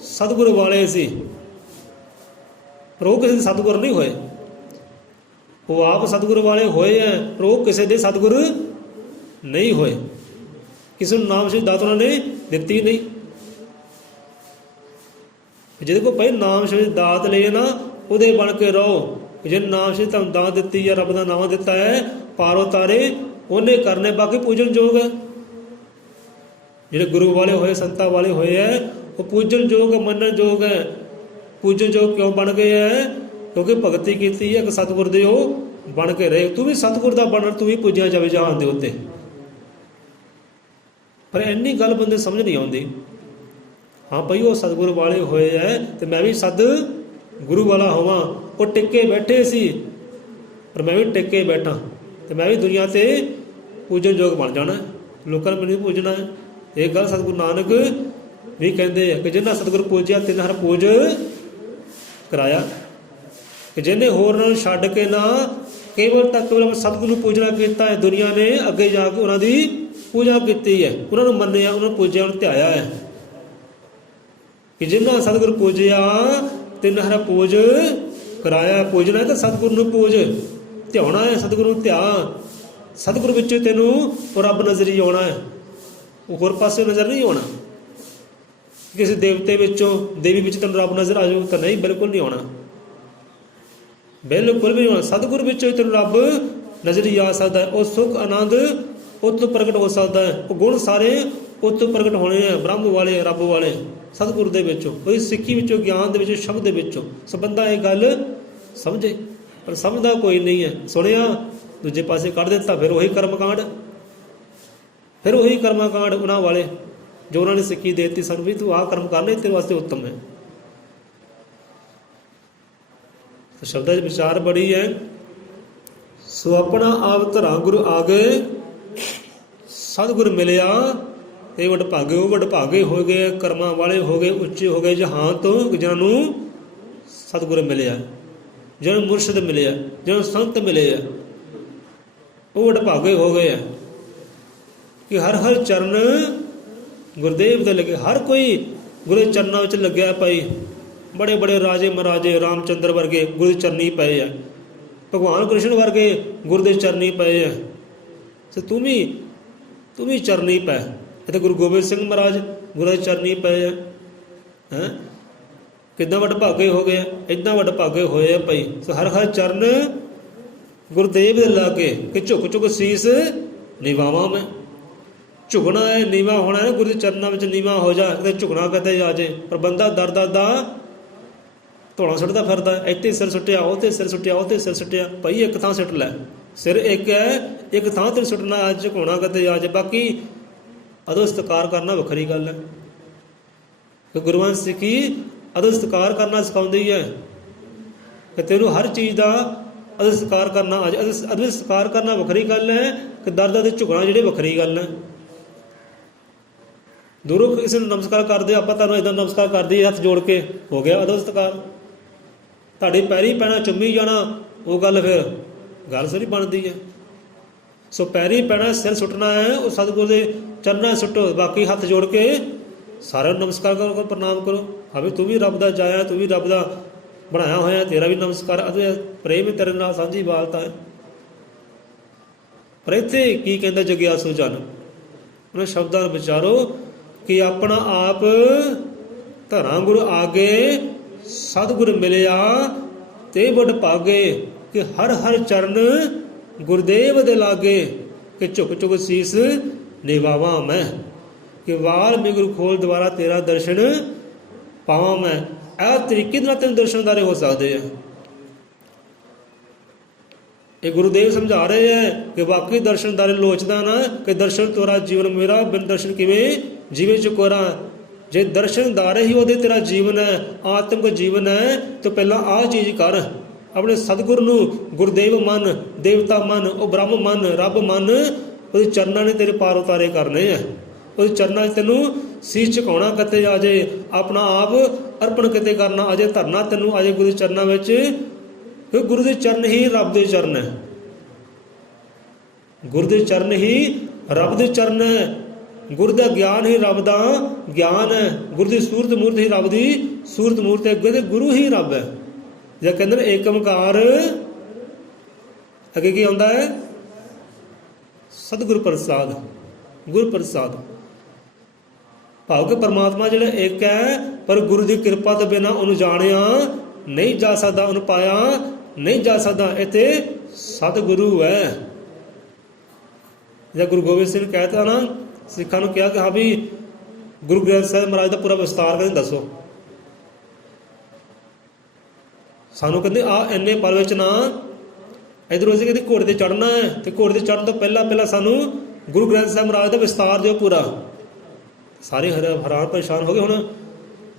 ਸਤਿਗੁਰੂ ਵਾਲੇ ਸੀ, ਪਰ ਉਹ ਕਿਸੇ ਦੇ ਸਤਿਗੁਰ ਨਹੀਂ ਹੋਏ। ਉਹ ਆਪ ਸਤਿਗੁਰੂ ਵਾਲੇ ਹੋਏ ਹੈ, ਪਰ ਉਹ ਕਿਸੇ ਦੇ ਸਤਿਗੁਰੂ ਨਹੀਂ ਹੋਏ। ਕਿਸੇ ਨੂੰ ਨਾਮ ਸ਼ਬਦ ਦਾਤ ਉਹਨਾਂ ਨੇ ਦਿੱਤੀ ਨਹੀਂ। ਜਿਹਦੇ ਕੋਲ ਭਾਈ ਨਾਮ ਸ਼ਬਦ ਦਾਤ ਲਏ ਨਾ, ਉਹਦੇ ਬਣ ਕੇ ਰਹੋ। ਜੇ ਨਾਮ ਸ਼ਬਦ ਤੁਹਾਨੂੰ ਦਾਤ ਦਿੱਤੀ ਜਾਂ ਰੱਬ ਦਾ ਨਾਮ ਦਿੱਤਾ ਹੈ, ਪਾਰੋ ਤਾਰੇ ਉਹਨੇ ਕਰਨੇ, ਬਾਕੀ ਪੂਜਣ ਯੋਗ ਹੈ। ਜਿਹੜੇ ਗੁਰੂ ਵਾਲੇ ਹੋਏ, ਸੰਤਾਂ ਵਾਲੇ ਹੋਏ ਹੈ, ਉਹ ਪੂਜਣ ਯੋਗ, ਮੰਨਣ ਯੋਗ ਹੈ। ਪੂਜਣ ਯੋਗ ਕਿਉਂ ਬਣ ਗਏ ਹੈ? ਕਿਉਂਕਿ ਭਗਤੀ ਕੀਤੀ ਹੈ, ਇੱਕ ਸਤਿਗੁਰ ਦੇ ਉਹ ਬਣ ਕੇ ਰਹੇ। ਤੂੰ ਵੀ ਸਤਿਗੁਰ ਦਾ ਬਣਨ, ਤੂੰ ਵੀ ਪੂਜਿਆ ਜਾਵੇ ਜਹਾਨ ਦੇ ਉੱਤੇ। ਪਰ ਇੰਨੀ ਗੱਲ ਬੰਦੇ ਸਮਝ ਨਹੀਂ ਆਉਂਦੀ। ਹਾਂ ਭਾਈ ਉਹ ਸਤਿਗੁਰੂ ਵਾਲੇ ਹੋਏ ਹੈ, ਤੇ ਮੈਂ ਵੀ ਸਤ ਗੁਰੂ ਵਾਲਾ ਹੋਵਾਂ। ਉਹ ਟਿੱਕੇ ਬੈਠੇ ਸੀ, ਪਰ ਮੈਂ ਵੀ ਟਿੱਕੇ ਬੈਠਾ, ਤੇ ਮੈਂ ਵੀ ਦੁਨੀਆ 'ਤੇ ਪੂਜਣ ਯੋਗ ਬਣ ਜਾਣਾ, ਲੋਕਾਂ ਨੇ ਮੈਨੂੰ ਪੂਜਣਾ ਹੈ। ਇਹ ਗੱਲ ਸਤਿਗੁਰੂ ਨਾਨਕ ਵੀ ਕਹਿੰਦੇ ਆ ਕਿ ਜਿਹਨਾਂ ਸਤਿਗੁਰੂ ਪੂਜਿਆ ਤਿੰਨ ਹਰ ਪੂਜ ਕਰਾਇਆ। ਕਿ ਜਿਹਨੇ ਹੋਰ ਨਾਲ ਛੱਡ ਕੇ ਨਾ ਕੇਵਲ ਸਤਿਗੁਰੂ ਨੂੰ ਪੂਜਣਾ ਕੀਤਾ ਹੈ, ਦੁਨੀਆ ਨੇ ਅੱਗੇ ਜਾ ਕੇ ਉਹਨਾਂ ਦੀ ਪੂਜਾ ਕੀਤੀ ਹੈ, ਉਹਨਾਂ ਨੂੰ ਮੰਨਿਆ, ਉਹਨਾਂ ਨੂੰ ਪੂਜਿਆ, ਉਹਨੂੰ ਧਿਆਇਆ ਹੈ। ਕਿ ਜਿਹਨਾਂ ਸਤਿਗੁਰੂ ਪੂਜਿਆ ਤਿੰਨ ਹਰ ਪੂਜ ਕਰਾਇਆ। ਪੂਜਣਾ ਤਾਂ ਸਤਿਗੁਰੂ ਨੂੰ ਪੂਜ, ਧਿਆਉਣਾ ਹੈ ਸਤਿਗੁਰੂ ਨੂੰ ਧਿਆ। ਸਤਿਗੁਰੂ ਵਿੱਚ ਤੈਨੂੰ ਉਹ ਰੱਬ ਨਜ਼ਰ ਹੀ ਆਉਣਾ ਹੈ, ਉਹ ਹੋਰ ਪਾਸੇ ਨਜ਼ਰ ਨਹੀਂ ਆਉਣਾ। ਕਿਸੇ ਦੇਵਤੇ ਵਿੱਚੋਂ, ਦੇਵੀ ਵਿੱਚ ਤੈਨੂੰ ਰੱਬ ਨਜ਼ਰ ਆ ਜਾਊ ਤਾਂ ਨਹੀਂ, ਬਿਲਕੁਲ ਨਹੀਂ ਆਉਣਾ, ਬਿਲਕੁਲ ਵੀ ਨਹੀਂ ਆਉਣਾ। ਸਤਿਗੁਰੂ ਵਿੱਚੋਂ ਤੈਨੂੰ ਰੱਬ ਨਜ਼ਰ ਹੀ ਆ ਸਕਦਾ ਹੈ। ਉਹ ਸੁੱਖ ਆਨੰਦ ਉਹ ਤੋਂ ਪ੍ਰਗਟ ਹੋ ਸਕਦਾ ਹੈ। ਉਹ ਗੁਣ ਸਾਰੇ ਉਹ ਤੋਂ ਪ੍ਰਗਟ ਹੋਣੇ ਆ, ਬ੍ਰਹਮ ਵਾਲੇ, ਰੱਬ ਵਾਲੇ, ਸਤਿਗੁਰੂ ਦੇ ਵਿੱਚੋਂ, ਉਹਦੀ ਸਿੱਖੀ ਵਿੱਚੋਂ, ਗਿਆਨ ਦੇ ਵਿੱਚੋਂ, ਸ਼ਬਦ ਦੇ ਵਿੱਚੋਂ। ਸੋ ਬੰਦਾ ਇਹ ਗੱਲ ਸਮਝੇ, ਪਰ ਸਮਝਦਾ ਕੋਈ ਨਹੀਂ ਹੈ। ਸੁਣਿਆ ਦੂਜੇ ਪਾਸੇ ਕੱਢ ਦਿੱਤਾ, ਫਿਰ ਉਹੀ ਕਰਮਕਾਂਡ, ਫਿਰ ਉਹੀ ਕਰਮਕਾਂਡ ਉਹਨਾਂ ਵਾਲੇ ਜੋ ਉਹਨਾਂ ਨੇ ਸਿੱਖੀ ਦੇ ਦਿੱਤੀ ਸਾਨੂੰ, ਵੀ ਤੂੰ ਆਹ ਕਰਮ ਕਰ ਲੈ, ਤੇਰੇ ਵਾਸਤੇ ਉੱਤਮ ਹੈ। ਸ਼ਬਦਾਂ 'ਚ ਵਿਚਾਰ ਬੜੀ ਹੈ। ਸੋ ਆਪਣਾ ਆਪ ਧਰਾ ਗੁਰੂ ਆਗੇ, ਸਤਿਗੁਰ ਮਿਲਿਆ ਇਹ ਵਡਭਾਗੇ। ਉਹ ਵਡਭਾਗੇ ਹੋ ਗਏ, ਕਰਮਾਂ ਵਾਲੇ ਹੋ ਗਏ, ਉੱਚੇ ਹੋ ਗਏ ਜਹਾਨ ਤੋਂ, ਜਿਹਨਾਂ ਨੂੰ ਸਤਿਗੁਰ ਮਿਲਿਆ, ਜਿਹਨਾਂ ਨੂੰ ਮੁਰਸ਼ਿਦ ਮਿਲਿਆ, ਜਿਹਨਾਂ ਨੂੰ ਸੰਤ ਮਿਲੇ ਆ, ਉਹ ਵਡਭਾਗੇ ਹੋ ਗਏ ਆ। ਕਿ ਹਰ ਹਰ ਚਰਨ ਗੁਰਦੇਵ ਦੇ ਲੱਗੇ, ਹਰ ਕੋਈ ਗੁਰੂ ਦੇ ਚਰਨਾਂ ਵਿੱਚ ਲੱਗਿਆ ਭਾਈ। ਬੜੇ ਬੜੇ ਰਾਜੇ ਮਹਾਰਾਜੇ, ਰਾਮਚੰਦਰ ਵਰਗੇ ਗੁਰੂ ਦੇ ਚਰਨੀ ਪਏ ਆ, ਭਗਵਾਨ ਕ੍ਰਿਸ਼ਨ ਵਰਗੇ ਗੁਰੂ ਦੇ ਚਰਨੀ ਪਏ ਆ। ਤੇ ਤੂੰ ਵੀ ਚਰਨੀ ਪੈ। ਇੱਥੇ ਗੁਰੂ ਗੋਬਿੰਦ ਸਿੰਘ ਮਹਾਰਾਜ ਗੁਰੂ ਦੇ ਚਰਨੀ ਪਏ ਆ। ਹੈਂ, ਕਿੱਦਾਂ ਵਡਭਾਗੇ ਹੋ ਗਏ, ਇੱਦਾਂ ਵਡਭਾਗੇ ਹੋਏ ਆ ਭਾਈ। ਸੋ ਹਰ ਹਰ ਚਰਨ ਗੁਰਦੇਵ ਦੇ ਲਾਗੇ, ਕਿ ਝੁਕ ਝੁਕ ਸੀਸ ਨਿਵਾਵਾਂ ਮੈਂ। ਝੁਕਣਾ ਹੈ, ਨੀਵਾਂ ਹੋਣਾ ਹੈ, ਗੁਰੂ ਦੇ ਚਰਨਾਂ ਵਿੱਚ ਨੀਵਾਂ ਹੋ ਜਾ, ਕਿਤੇ ਝੁਕਣਾ ਕਿਤੇ ਆ ਜੇ। ਪਰ ਬੰਦਾ ਦਰ ਦਰ ਦਾ ਧੌਲਾ ਸੁੱਟਦਾ ਫਿਰਦਾ, ਇੱਥੇ ਸਿਰ ਸੁੱਟਿਆ, ਉਹ 'ਤੇ ਸਿਰ ਸੁੱਟਿਆ, ਉਹ 'ਤੇ ਸਿਰ ਸੁੱਟਿਆ। ਭਾਈ ਇੱਕ ਥਾਂ ਸੁੱਟ ਲੈ, ਸਿਰ ਇੱਕ ਹੈ, ਇੱਕ ਥਾਂ 'ਤੇ ਸੁੱਟਣਾ, ਅੱਜ ਝੁਕਾਉਣਾ ਕਿਤੇ ਆ ਜੇ। ਬਾਕੀ ਅਦੋ ਸਤਿਕਾਰ ਕਰਨਾ ਵੱਖਰੀ ਗੱਲ ਹੈ, ਕਿ ਗੁਰੂਆਂ ਸਿੱਖੀ ਅਦੋ ਸਤਿਕਾਰ ਕਰਨਾ ਸਿਖਾਉਂਦੀ ਹੈ, ਕਿ ਤੈਨੂੰ ਹਰ ਚੀਜ਼ ਦਾ ਅਦੋ ਸਤਿਕਾਰ ਕਰਨਾ ਅੱਜ। ਅਦੋ ਸਤਿਕਾਰ ਕਰਨਾ ਵੱਖਰੀ ਗੱਲ ਹੈ, ਕਿ ਦਰ ਦਰ 'ਤੇ ਝੁਕਣਾ ਜਿਹੜੀ ਵੱਖਰੀ ਗੱਲ ਹੈ। ਦੂਰੋਂ ਕਿਸੇ ਨੂੰ ਨਮਸਕਾਰ ਕਰਦੇ, ਆਪਾਂ ਤੁਹਾਨੂੰ ਇੱਦਾਂ ਨਮਸਕਾਰ ਕਰਦੀ, ਹੱਥ ਜੋੜ ਕੇ, ਹੋ ਗਿਆ ਅਦੋ ਸਤਿਕਾਰ। ਤੁਹਾਡੇ ਪੈਰੀ ਪੈਣਾ, ਚੁੰਮੀ ਜਾਣਾ, ਉਹ ਗੱਲ ਫਿਰ ਗੱਲ ਸਾਰੀ ਬਣਦੀ ਹੈ। ਸੋ ਪੈਰੀ ਪੈਣਾ, ਸਿਰ ਸੁੱਟਣਾ ਹੈ, ਉਹ ਸਤਿਗੁਰੂ ਦੇ ਚਰਨਾਂ ਸੁੱਟੋ। ਬਾਕੀ ਹੱਥ ਜੋੜ ਕੇ ਸਾਰਿਆਂ ਨੂੰ ਨਮਸਕਾਰ ਕਰੋ, ਪ੍ਰਣਾਮ ਕਰੋ। ਹਾਂ ਵੀ ਤੂੰ ਵੀ ਰੱਬ ਦਾ ਜਾਇਆ, ਤੂੰ ਵੀ ਰੱਬ ਦਾ ਬਣਾਇਆ ਹੋਇਆ, ਤੇਰਾ ਵੀ ਨਮਸਕਾਰ। ਅਤੇ ਪ੍ਰੇਮ ਤੇਰੇ ਨਾਲ ਸਾਂਝੀ ਵਾਲਤਾ ਹੈ। ਪਰ ਇੱਥੇ ਕੀ ਕਹਿੰਦਾ ਜਗਿਆਸੂ ਜਨ, ਉਹਨਾਂ ਸ਼ਬਦਾਂ ਨੂੰ ਵਿਚਾਰੋ ਕਿ ਆਪਣਾ ਆਪ ਧਰਾਂ ਗੁਰੂ ਆਗੇ, ਸਤਿਗੁਰ ਮਿਲਿਆ ਤੇ ਵਡਭਾਗੇ। ਕਿ ਹਰ ਹਰ ਚਰਨ ਗੁਰਦੇਵ ਦੇ ਲਾਗੇ, ਕਿ ਝੁਕ ਝੁਕ ਸੀਸ ਨਿਵਾਵਾਂ ਮੈਂ। ਕਿ ਵਾਲਮੀਕ ਗੁਰੂ ਖੋਲ ਦੁਆਰਾ ਤੇਰਾ ਦਰਸ਼ਨ ਪਾਵਾਂ ਮੈਂ। ਇਹ ਤਰੀਕੇ ਨਾਲ ਤੈਨੂੰ ਦਰਸ਼ਨਦਾਰੇ ਹੋ ਸਕਦੇ ਆ। ਇਹ ਗੁਰੂਦੇਵ ਸਮਝਾ ਰਹੇ ਹੈ ਕਿ ਵਾਕਈ ਦਰਸ਼ਨਦਾਰੇ ਲੋਚਦਾ ਨਾ, ਕਿ ਦਰਸ਼ਨ ਤੋਰਾ ਜੀਵਨ ਮੇਰਾ, ਬਿਨ ਦਰਸ਼ਨ ਕਿਵੇਂ ਜੀਵੇ ਚੁਕੋਰਾ। जे दर्शनदारे ही ਉਹਦੇ ਤੇਰਾ ਜੀਵਨ ਹੈ, ਆਤਮਿਕ ਜੀਵਨ ਹੈ, तो ਪਹਿਲਾਂ ਆਹ ਚੀਜ਼ ਕਰ। ਆਪਣੇ ਸਤਿਗੁਰੂ ਨੂੰ ਗੁਰਦੇਵ ਮੰਨ, ਦੇਵਤਾ ਮੰਨ, ਉਹ ਬ੍ਰਹਮ ਮੰਨ, ਰੱਬ ਮੰਨ। ਉਹਦੇ ਚਰਨਾਂ ਨੇ ਤੇਰੇ ਪਾਰ ਉਤਾਰੇ ਕਰਨੇ ਆ। ਉਹਦੇ ਚਰਨਾਂ 'ਚ ਤੈਨੂੰ ਸੀਸ ਝੁਕਾਉਣਾ ਕਿਤੇ ਆ ਜੇ, ਆਪਣਾ ਆਪ ਅਰਪਣ ਕਿਤੇ ਕਰਨਾ ਆ ਜੇ, ਧਰਨਾ ਤੈਨੂੰ ਆ ਜੇ ਗੁਰੂ ਦੇ ਚਰਨਾਂ ਵਿੱਚ। ਕਿਉਂਕਿ ਗੁਰੂ ਦੇ ਚਰਨ ਹੀ ਰੱਬ ਦੇ ਚਰਨ ਹੈ। ਗੁਰੂ ਦੇ ਚਰਨ ਹੀ ਰੱਬ ਦੇ ਚਰਨ ਹੈ। ਗੁਰੂ ਦਾ ਗਿਆਨ ਹੀ ਰੱਬ ਦਾ ਗਿਆਨ ਹੈ। ਗੁਰੂ ਦੀ ਸੂਰਤ ਮੂਰਤ ਹੀ ਰੱਬ ਦੀ ਸੂਰਤ ਮੂਰਤ ਹੈ। ਅੱਗੇ ਗੁਰੂ ਹੀ ਰੱਬ ਹੈ। ਜੇ ਕਹਿੰਦੇ ਨੇ ਏਕ ਓਂਕਾਰ, ਅੱਗੇ ਕੀ ਆਉਂਦਾ ਹੈ? ਸਤਿਗੁਰ ਪ੍ਰਸਾਦ, ਗੁਰ ਪ੍ਰਸਾਦ। ਭਾਵ ਕਿ ਪਰਮਾਤਮਾ ਜਿਹੜਾ ਇੱਕ ਹੈ, ਪਰ ਗੁਰੂ ਦੀ ਕਿਰਪਾ ਤੋਂ ਬਿਨਾਂ ਉਹਨੂੰ ਜਾਣਿਆ ਨਹੀਂ ਜਾ ਸਕਦਾ, ਉਹਨੂੰ ਪਾਇਆ ਨਹੀਂ ਜਾ ਸਕਦਾ। ਇੱਥੇ ਸਤਿਗੁਰੂ ਹੈ। ਜਾਂ ਗੁਰੂ ਗੋਬਿੰਦ ਸਿੰਘ ਕਹਿਤਾ ਨਾ, ਸਿੱਖਾਂ ਨੂੰ ਕਿਹਾ ਕਿ ਹਾਂ ਵੀ ਗੁਰੂ ਗ੍ਰੰਥ ਸਾਹਿਬ ਮਹਾਰਾਜ ਦਾ ਪੂਰਾ ਵਿਸਤਾਰ ਕਰਕੇ ਦੱਸੋ ਸਾਨੂੰ। ਕਹਿੰਦੇ ਆ ਇੰਨੇ ਪਲ ਵਿੱਚ ਨਾ ਇੱਧਰੋਂ ਅਸੀਂ ਕਹਿੰਦੇ ਘੋੜੇ 'ਤੇ ਚੜ੍ਹਨਾ ਹੈ, ਅਤੇ ਘੋੜੇ 'ਤੇ ਚੜ੍ਹਨ ਤੋਂ ਪਹਿਲਾਂ ਸਾਨੂੰ ਗੁਰੂ ਗ੍ਰੰਥ ਸਾਹਿਬ ਮਹਾਰਾਜ ਦਾ ਵਿਸਤਾਰ ਦਿਓ ਪੂਰਾ। ਸਾਰੇ ਹੈਰਾਨ ਪਰੇਸ਼ਾਨ ਹੋ ਗਏ। ਹੁਣ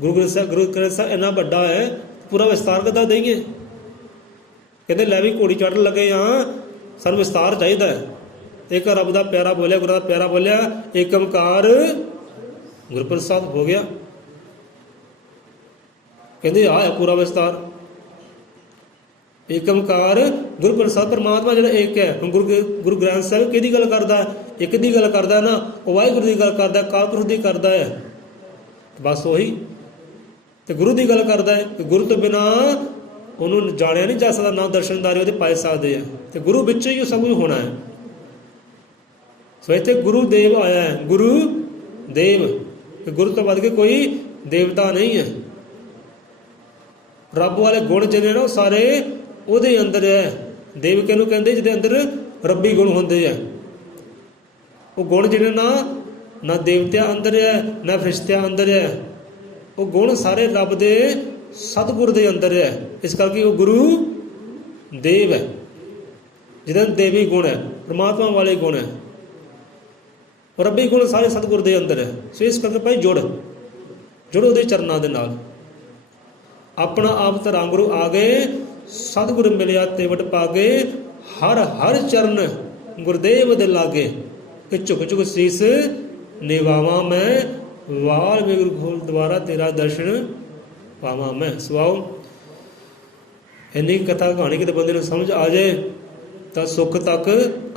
ਗੁਰੂ ਗ੍ਰੰਥ ਸਾਹਿਬ ਇੰਨਾ ਵੱਡਾ ਹੈ, ਪੂਰਾ ਵਿਸਤਾਰ ਕਿੱਦਾਂ ਦੇਈਏ? ਕਹਿੰਦੇ ਲੈ ਵੀ ਘੋੜੀ ਚੜ੍ਹਨ ਲੱਗੇ ਹਾਂ, ਸਾਨੂੰ ਵਿਸਤਾਰ ਚਾਹੀਦਾ ਹੈ। ਇੱਕ ਰੱਬ ਦਾ ਪਿਆਰਾ ਬੋਲਿਆ, ਗੁਰੂ ਦਾ ਪਿਆਰਾ ਬੋਲਿਆ, ਏਕ ਓਂਕਾਰ ਗੁਰ ਪ੍ਰਸਾਦ ਹੋ ਗਿਆ। ਕਹਿੰਦੇ ਆਹ ਹੈ ਪੂਰਾ ਵਿਸਤਾਰ, ਏਕ ਓਂਕਾਰ ਗੁਰ ਪ੍ਰਸਾਦ। ਪਰਮਾਤਮਾ ਜਿਹੜਾ ਇੱਕ ਹੈ। ਹੁਣ ਗੁਰੂ ਗ੍ਰੰਥ ਸਾਹਿਬ ਕਿਹਦੀ ਗੱਲ ਕਰਦਾ? ਇੱਕ ਦੀ ਗੱਲ ਕਰਦਾ ਨਾ, ਉਹ ਵਾਹਿਗੁਰੂ ਦੀ ਗੱਲ ਕਰਦਾ, ਅਕਾਲ ਪੁਰਖ ਦੀ ਕਰਦਾ ਹੈ। ਬਸ ਉਹੀ ਤੇ ਗੁਰੂ ਦੀ ਗੱਲ ਕਰਦਾ ਹੈ। ਗੁਰੂ ਤੋਂ ਬਿਨਾਂ ਉਹਨੂੰ ਜਾਣਿਆ ਨਹੀਂ ਜਾ ਸਕਦਾ, ਨਾ ਦਰਸ਼ਨਦਾਰੀ ਉਹਦੇ ਪਾਏ ਸਕਦੇ ਆ। ਤੇ ਗੁਰੂ ਵਿੱਚ ਹੀ ਉਹ ਸਭ ਕੁਝ ਹੋਣਾ ਹੈ। ਸੋ ਇੱਥੇ ਗੁਰੂ ਦੇਵ ਆਇਆ ਹੈ, ਗੁਰੂ ਦੇਵ। ਗੁਰੂ ਤੋਂ ਵੱਧ ਕੇ ਕੋਈ ਦੇਵਤਾ ਨਹੀਂ ਹੈ। ਰੱਬ ਵਾਲੇ ਗੁਣ ਜਿਹੜੇ ਨਾ ਉਹ ਸਾਰੇ ਉਹਦੇ ਅੰਦਰ ਹੈ। ਦੇਵ ਕਿਹਨੂੰ ਕਹਿੰਦੇ? ਜਿਹਦੇ ਅੰਦਰ ਰੱਬੀ ਗੁਣ ਹੁੰਦੇ ਆ। ਉਹ ਗੁਣ ਜਿਹੜੇ ਨਾ ਦੇਵਤਿਆਂ ਅੰਦਰ ਹੈ, ਨਾ ਫਰਿਸ਼ਤਿਆਂ ਅੰਦਰ ਹੈ। ਉਹ ਗੁਣ ਸਾਰੇ ਰੱਬ ਦੇ ਸਤਿਗੁਰ ਦੇ ਅੰਦਰ ਹੈ। ਇਸ ਕਰਕੇ ਉਹ ਗੁਰੂ ਦੇਵ ਹੈ, ਜਿਹਦੇ ਅੰਦਰ ਦੇਵੀ ਗੁਣ ਹੈ, ਪਰਮਾਤਮਾ ਵਾਲੇ ਗੁਣ ਹੈ। ਰੱਬੀ ਗੁਣ ਸਾਰੇ ਸਤਿਗੁਰ ਦੇ ਅੰਦਰ ਹੈ। ਸੋ ਇਸ ਕਰਕੇ ਭਾਈ ਜੁੜ ਉਹਦੇ ਚਰਨਾਂ ਦੇ ਨਾਲ। ਆਪਣਾ ਆਪ ਧਰਾਂ ਗੁਰੂ ਆ ਗਏ, ਸਤਿਗੁਰ ਮਿਲਿਆ ਤੇਵਟ ਪਾਗੇ। ਹਰ ਚਰਨ ਗੁਰਦੇਵ ਦੇ ਲਾਗੇ, ਕਿ ਝੁਕ ਸੀਸ ਨਿਵਾਵਾਂ ਮੈਂ। ਵਾਲਮੀਕਿ ਗੁਰੂ ਦੁਆਰਾ ਤੇਰਾ ਦਰਸ਼ਨ ਪਾਵਾਂ ਮੈਂ। ਸਵਾਓ ਇੰਨੀ ਕਥਾ ਕਹਾਣੀ ਕਿਤੇ ਬੰਦੇ ਨੂੰ ਸਮਝ ਆ ਜਾਏ ਤਾਂ ਸੁੱਖ ਤੱਕ,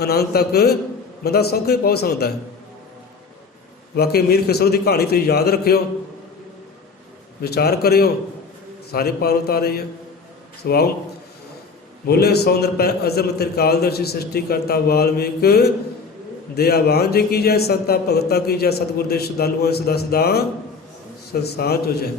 ਆਨੰਦ ਤੱਕ ਬੰਦਾ ਸੌਖੇ ਪਹੁੰਚ ਸਕਦਾ ਹੈ। ਵਾਕਈ ਮੀਰ ਖਿਸਰੂ ਦੀ ਕਹਾਣੀ ਤੁਸੀਂ ਯਾਦ ਰੱਖਿਓ, ਵਿਚਾਰ ਕਰਿਓ, ਸਾਰੇ ਪਾਰ ਉਤਾਰੇ ਹੈ। ਸਵਾਓ ਬੋਲੇ 100 ਰੁਪਏ ਅਜ਼ਮ ਤ੍ਰਿਕਾਲਦਰਸ਼ੀ ਸ੍ਰਿਸ਼ਟੀ ਕਰਤਾ ਵਾਲਮੀਕ। ਦਇਆਵਾਨ ਜੀ ਕੀ ਜੈ, ਸੰਤਾ ਭਗਤਾ ਕੀ ਜੈ, ਸਤਿਗੁਰ ਦੇ ਸ਼ਰਧਾਲੂਆਂ ਸਦਾ ਸੰਸਾਰ ਹੋ ਜਾਏ।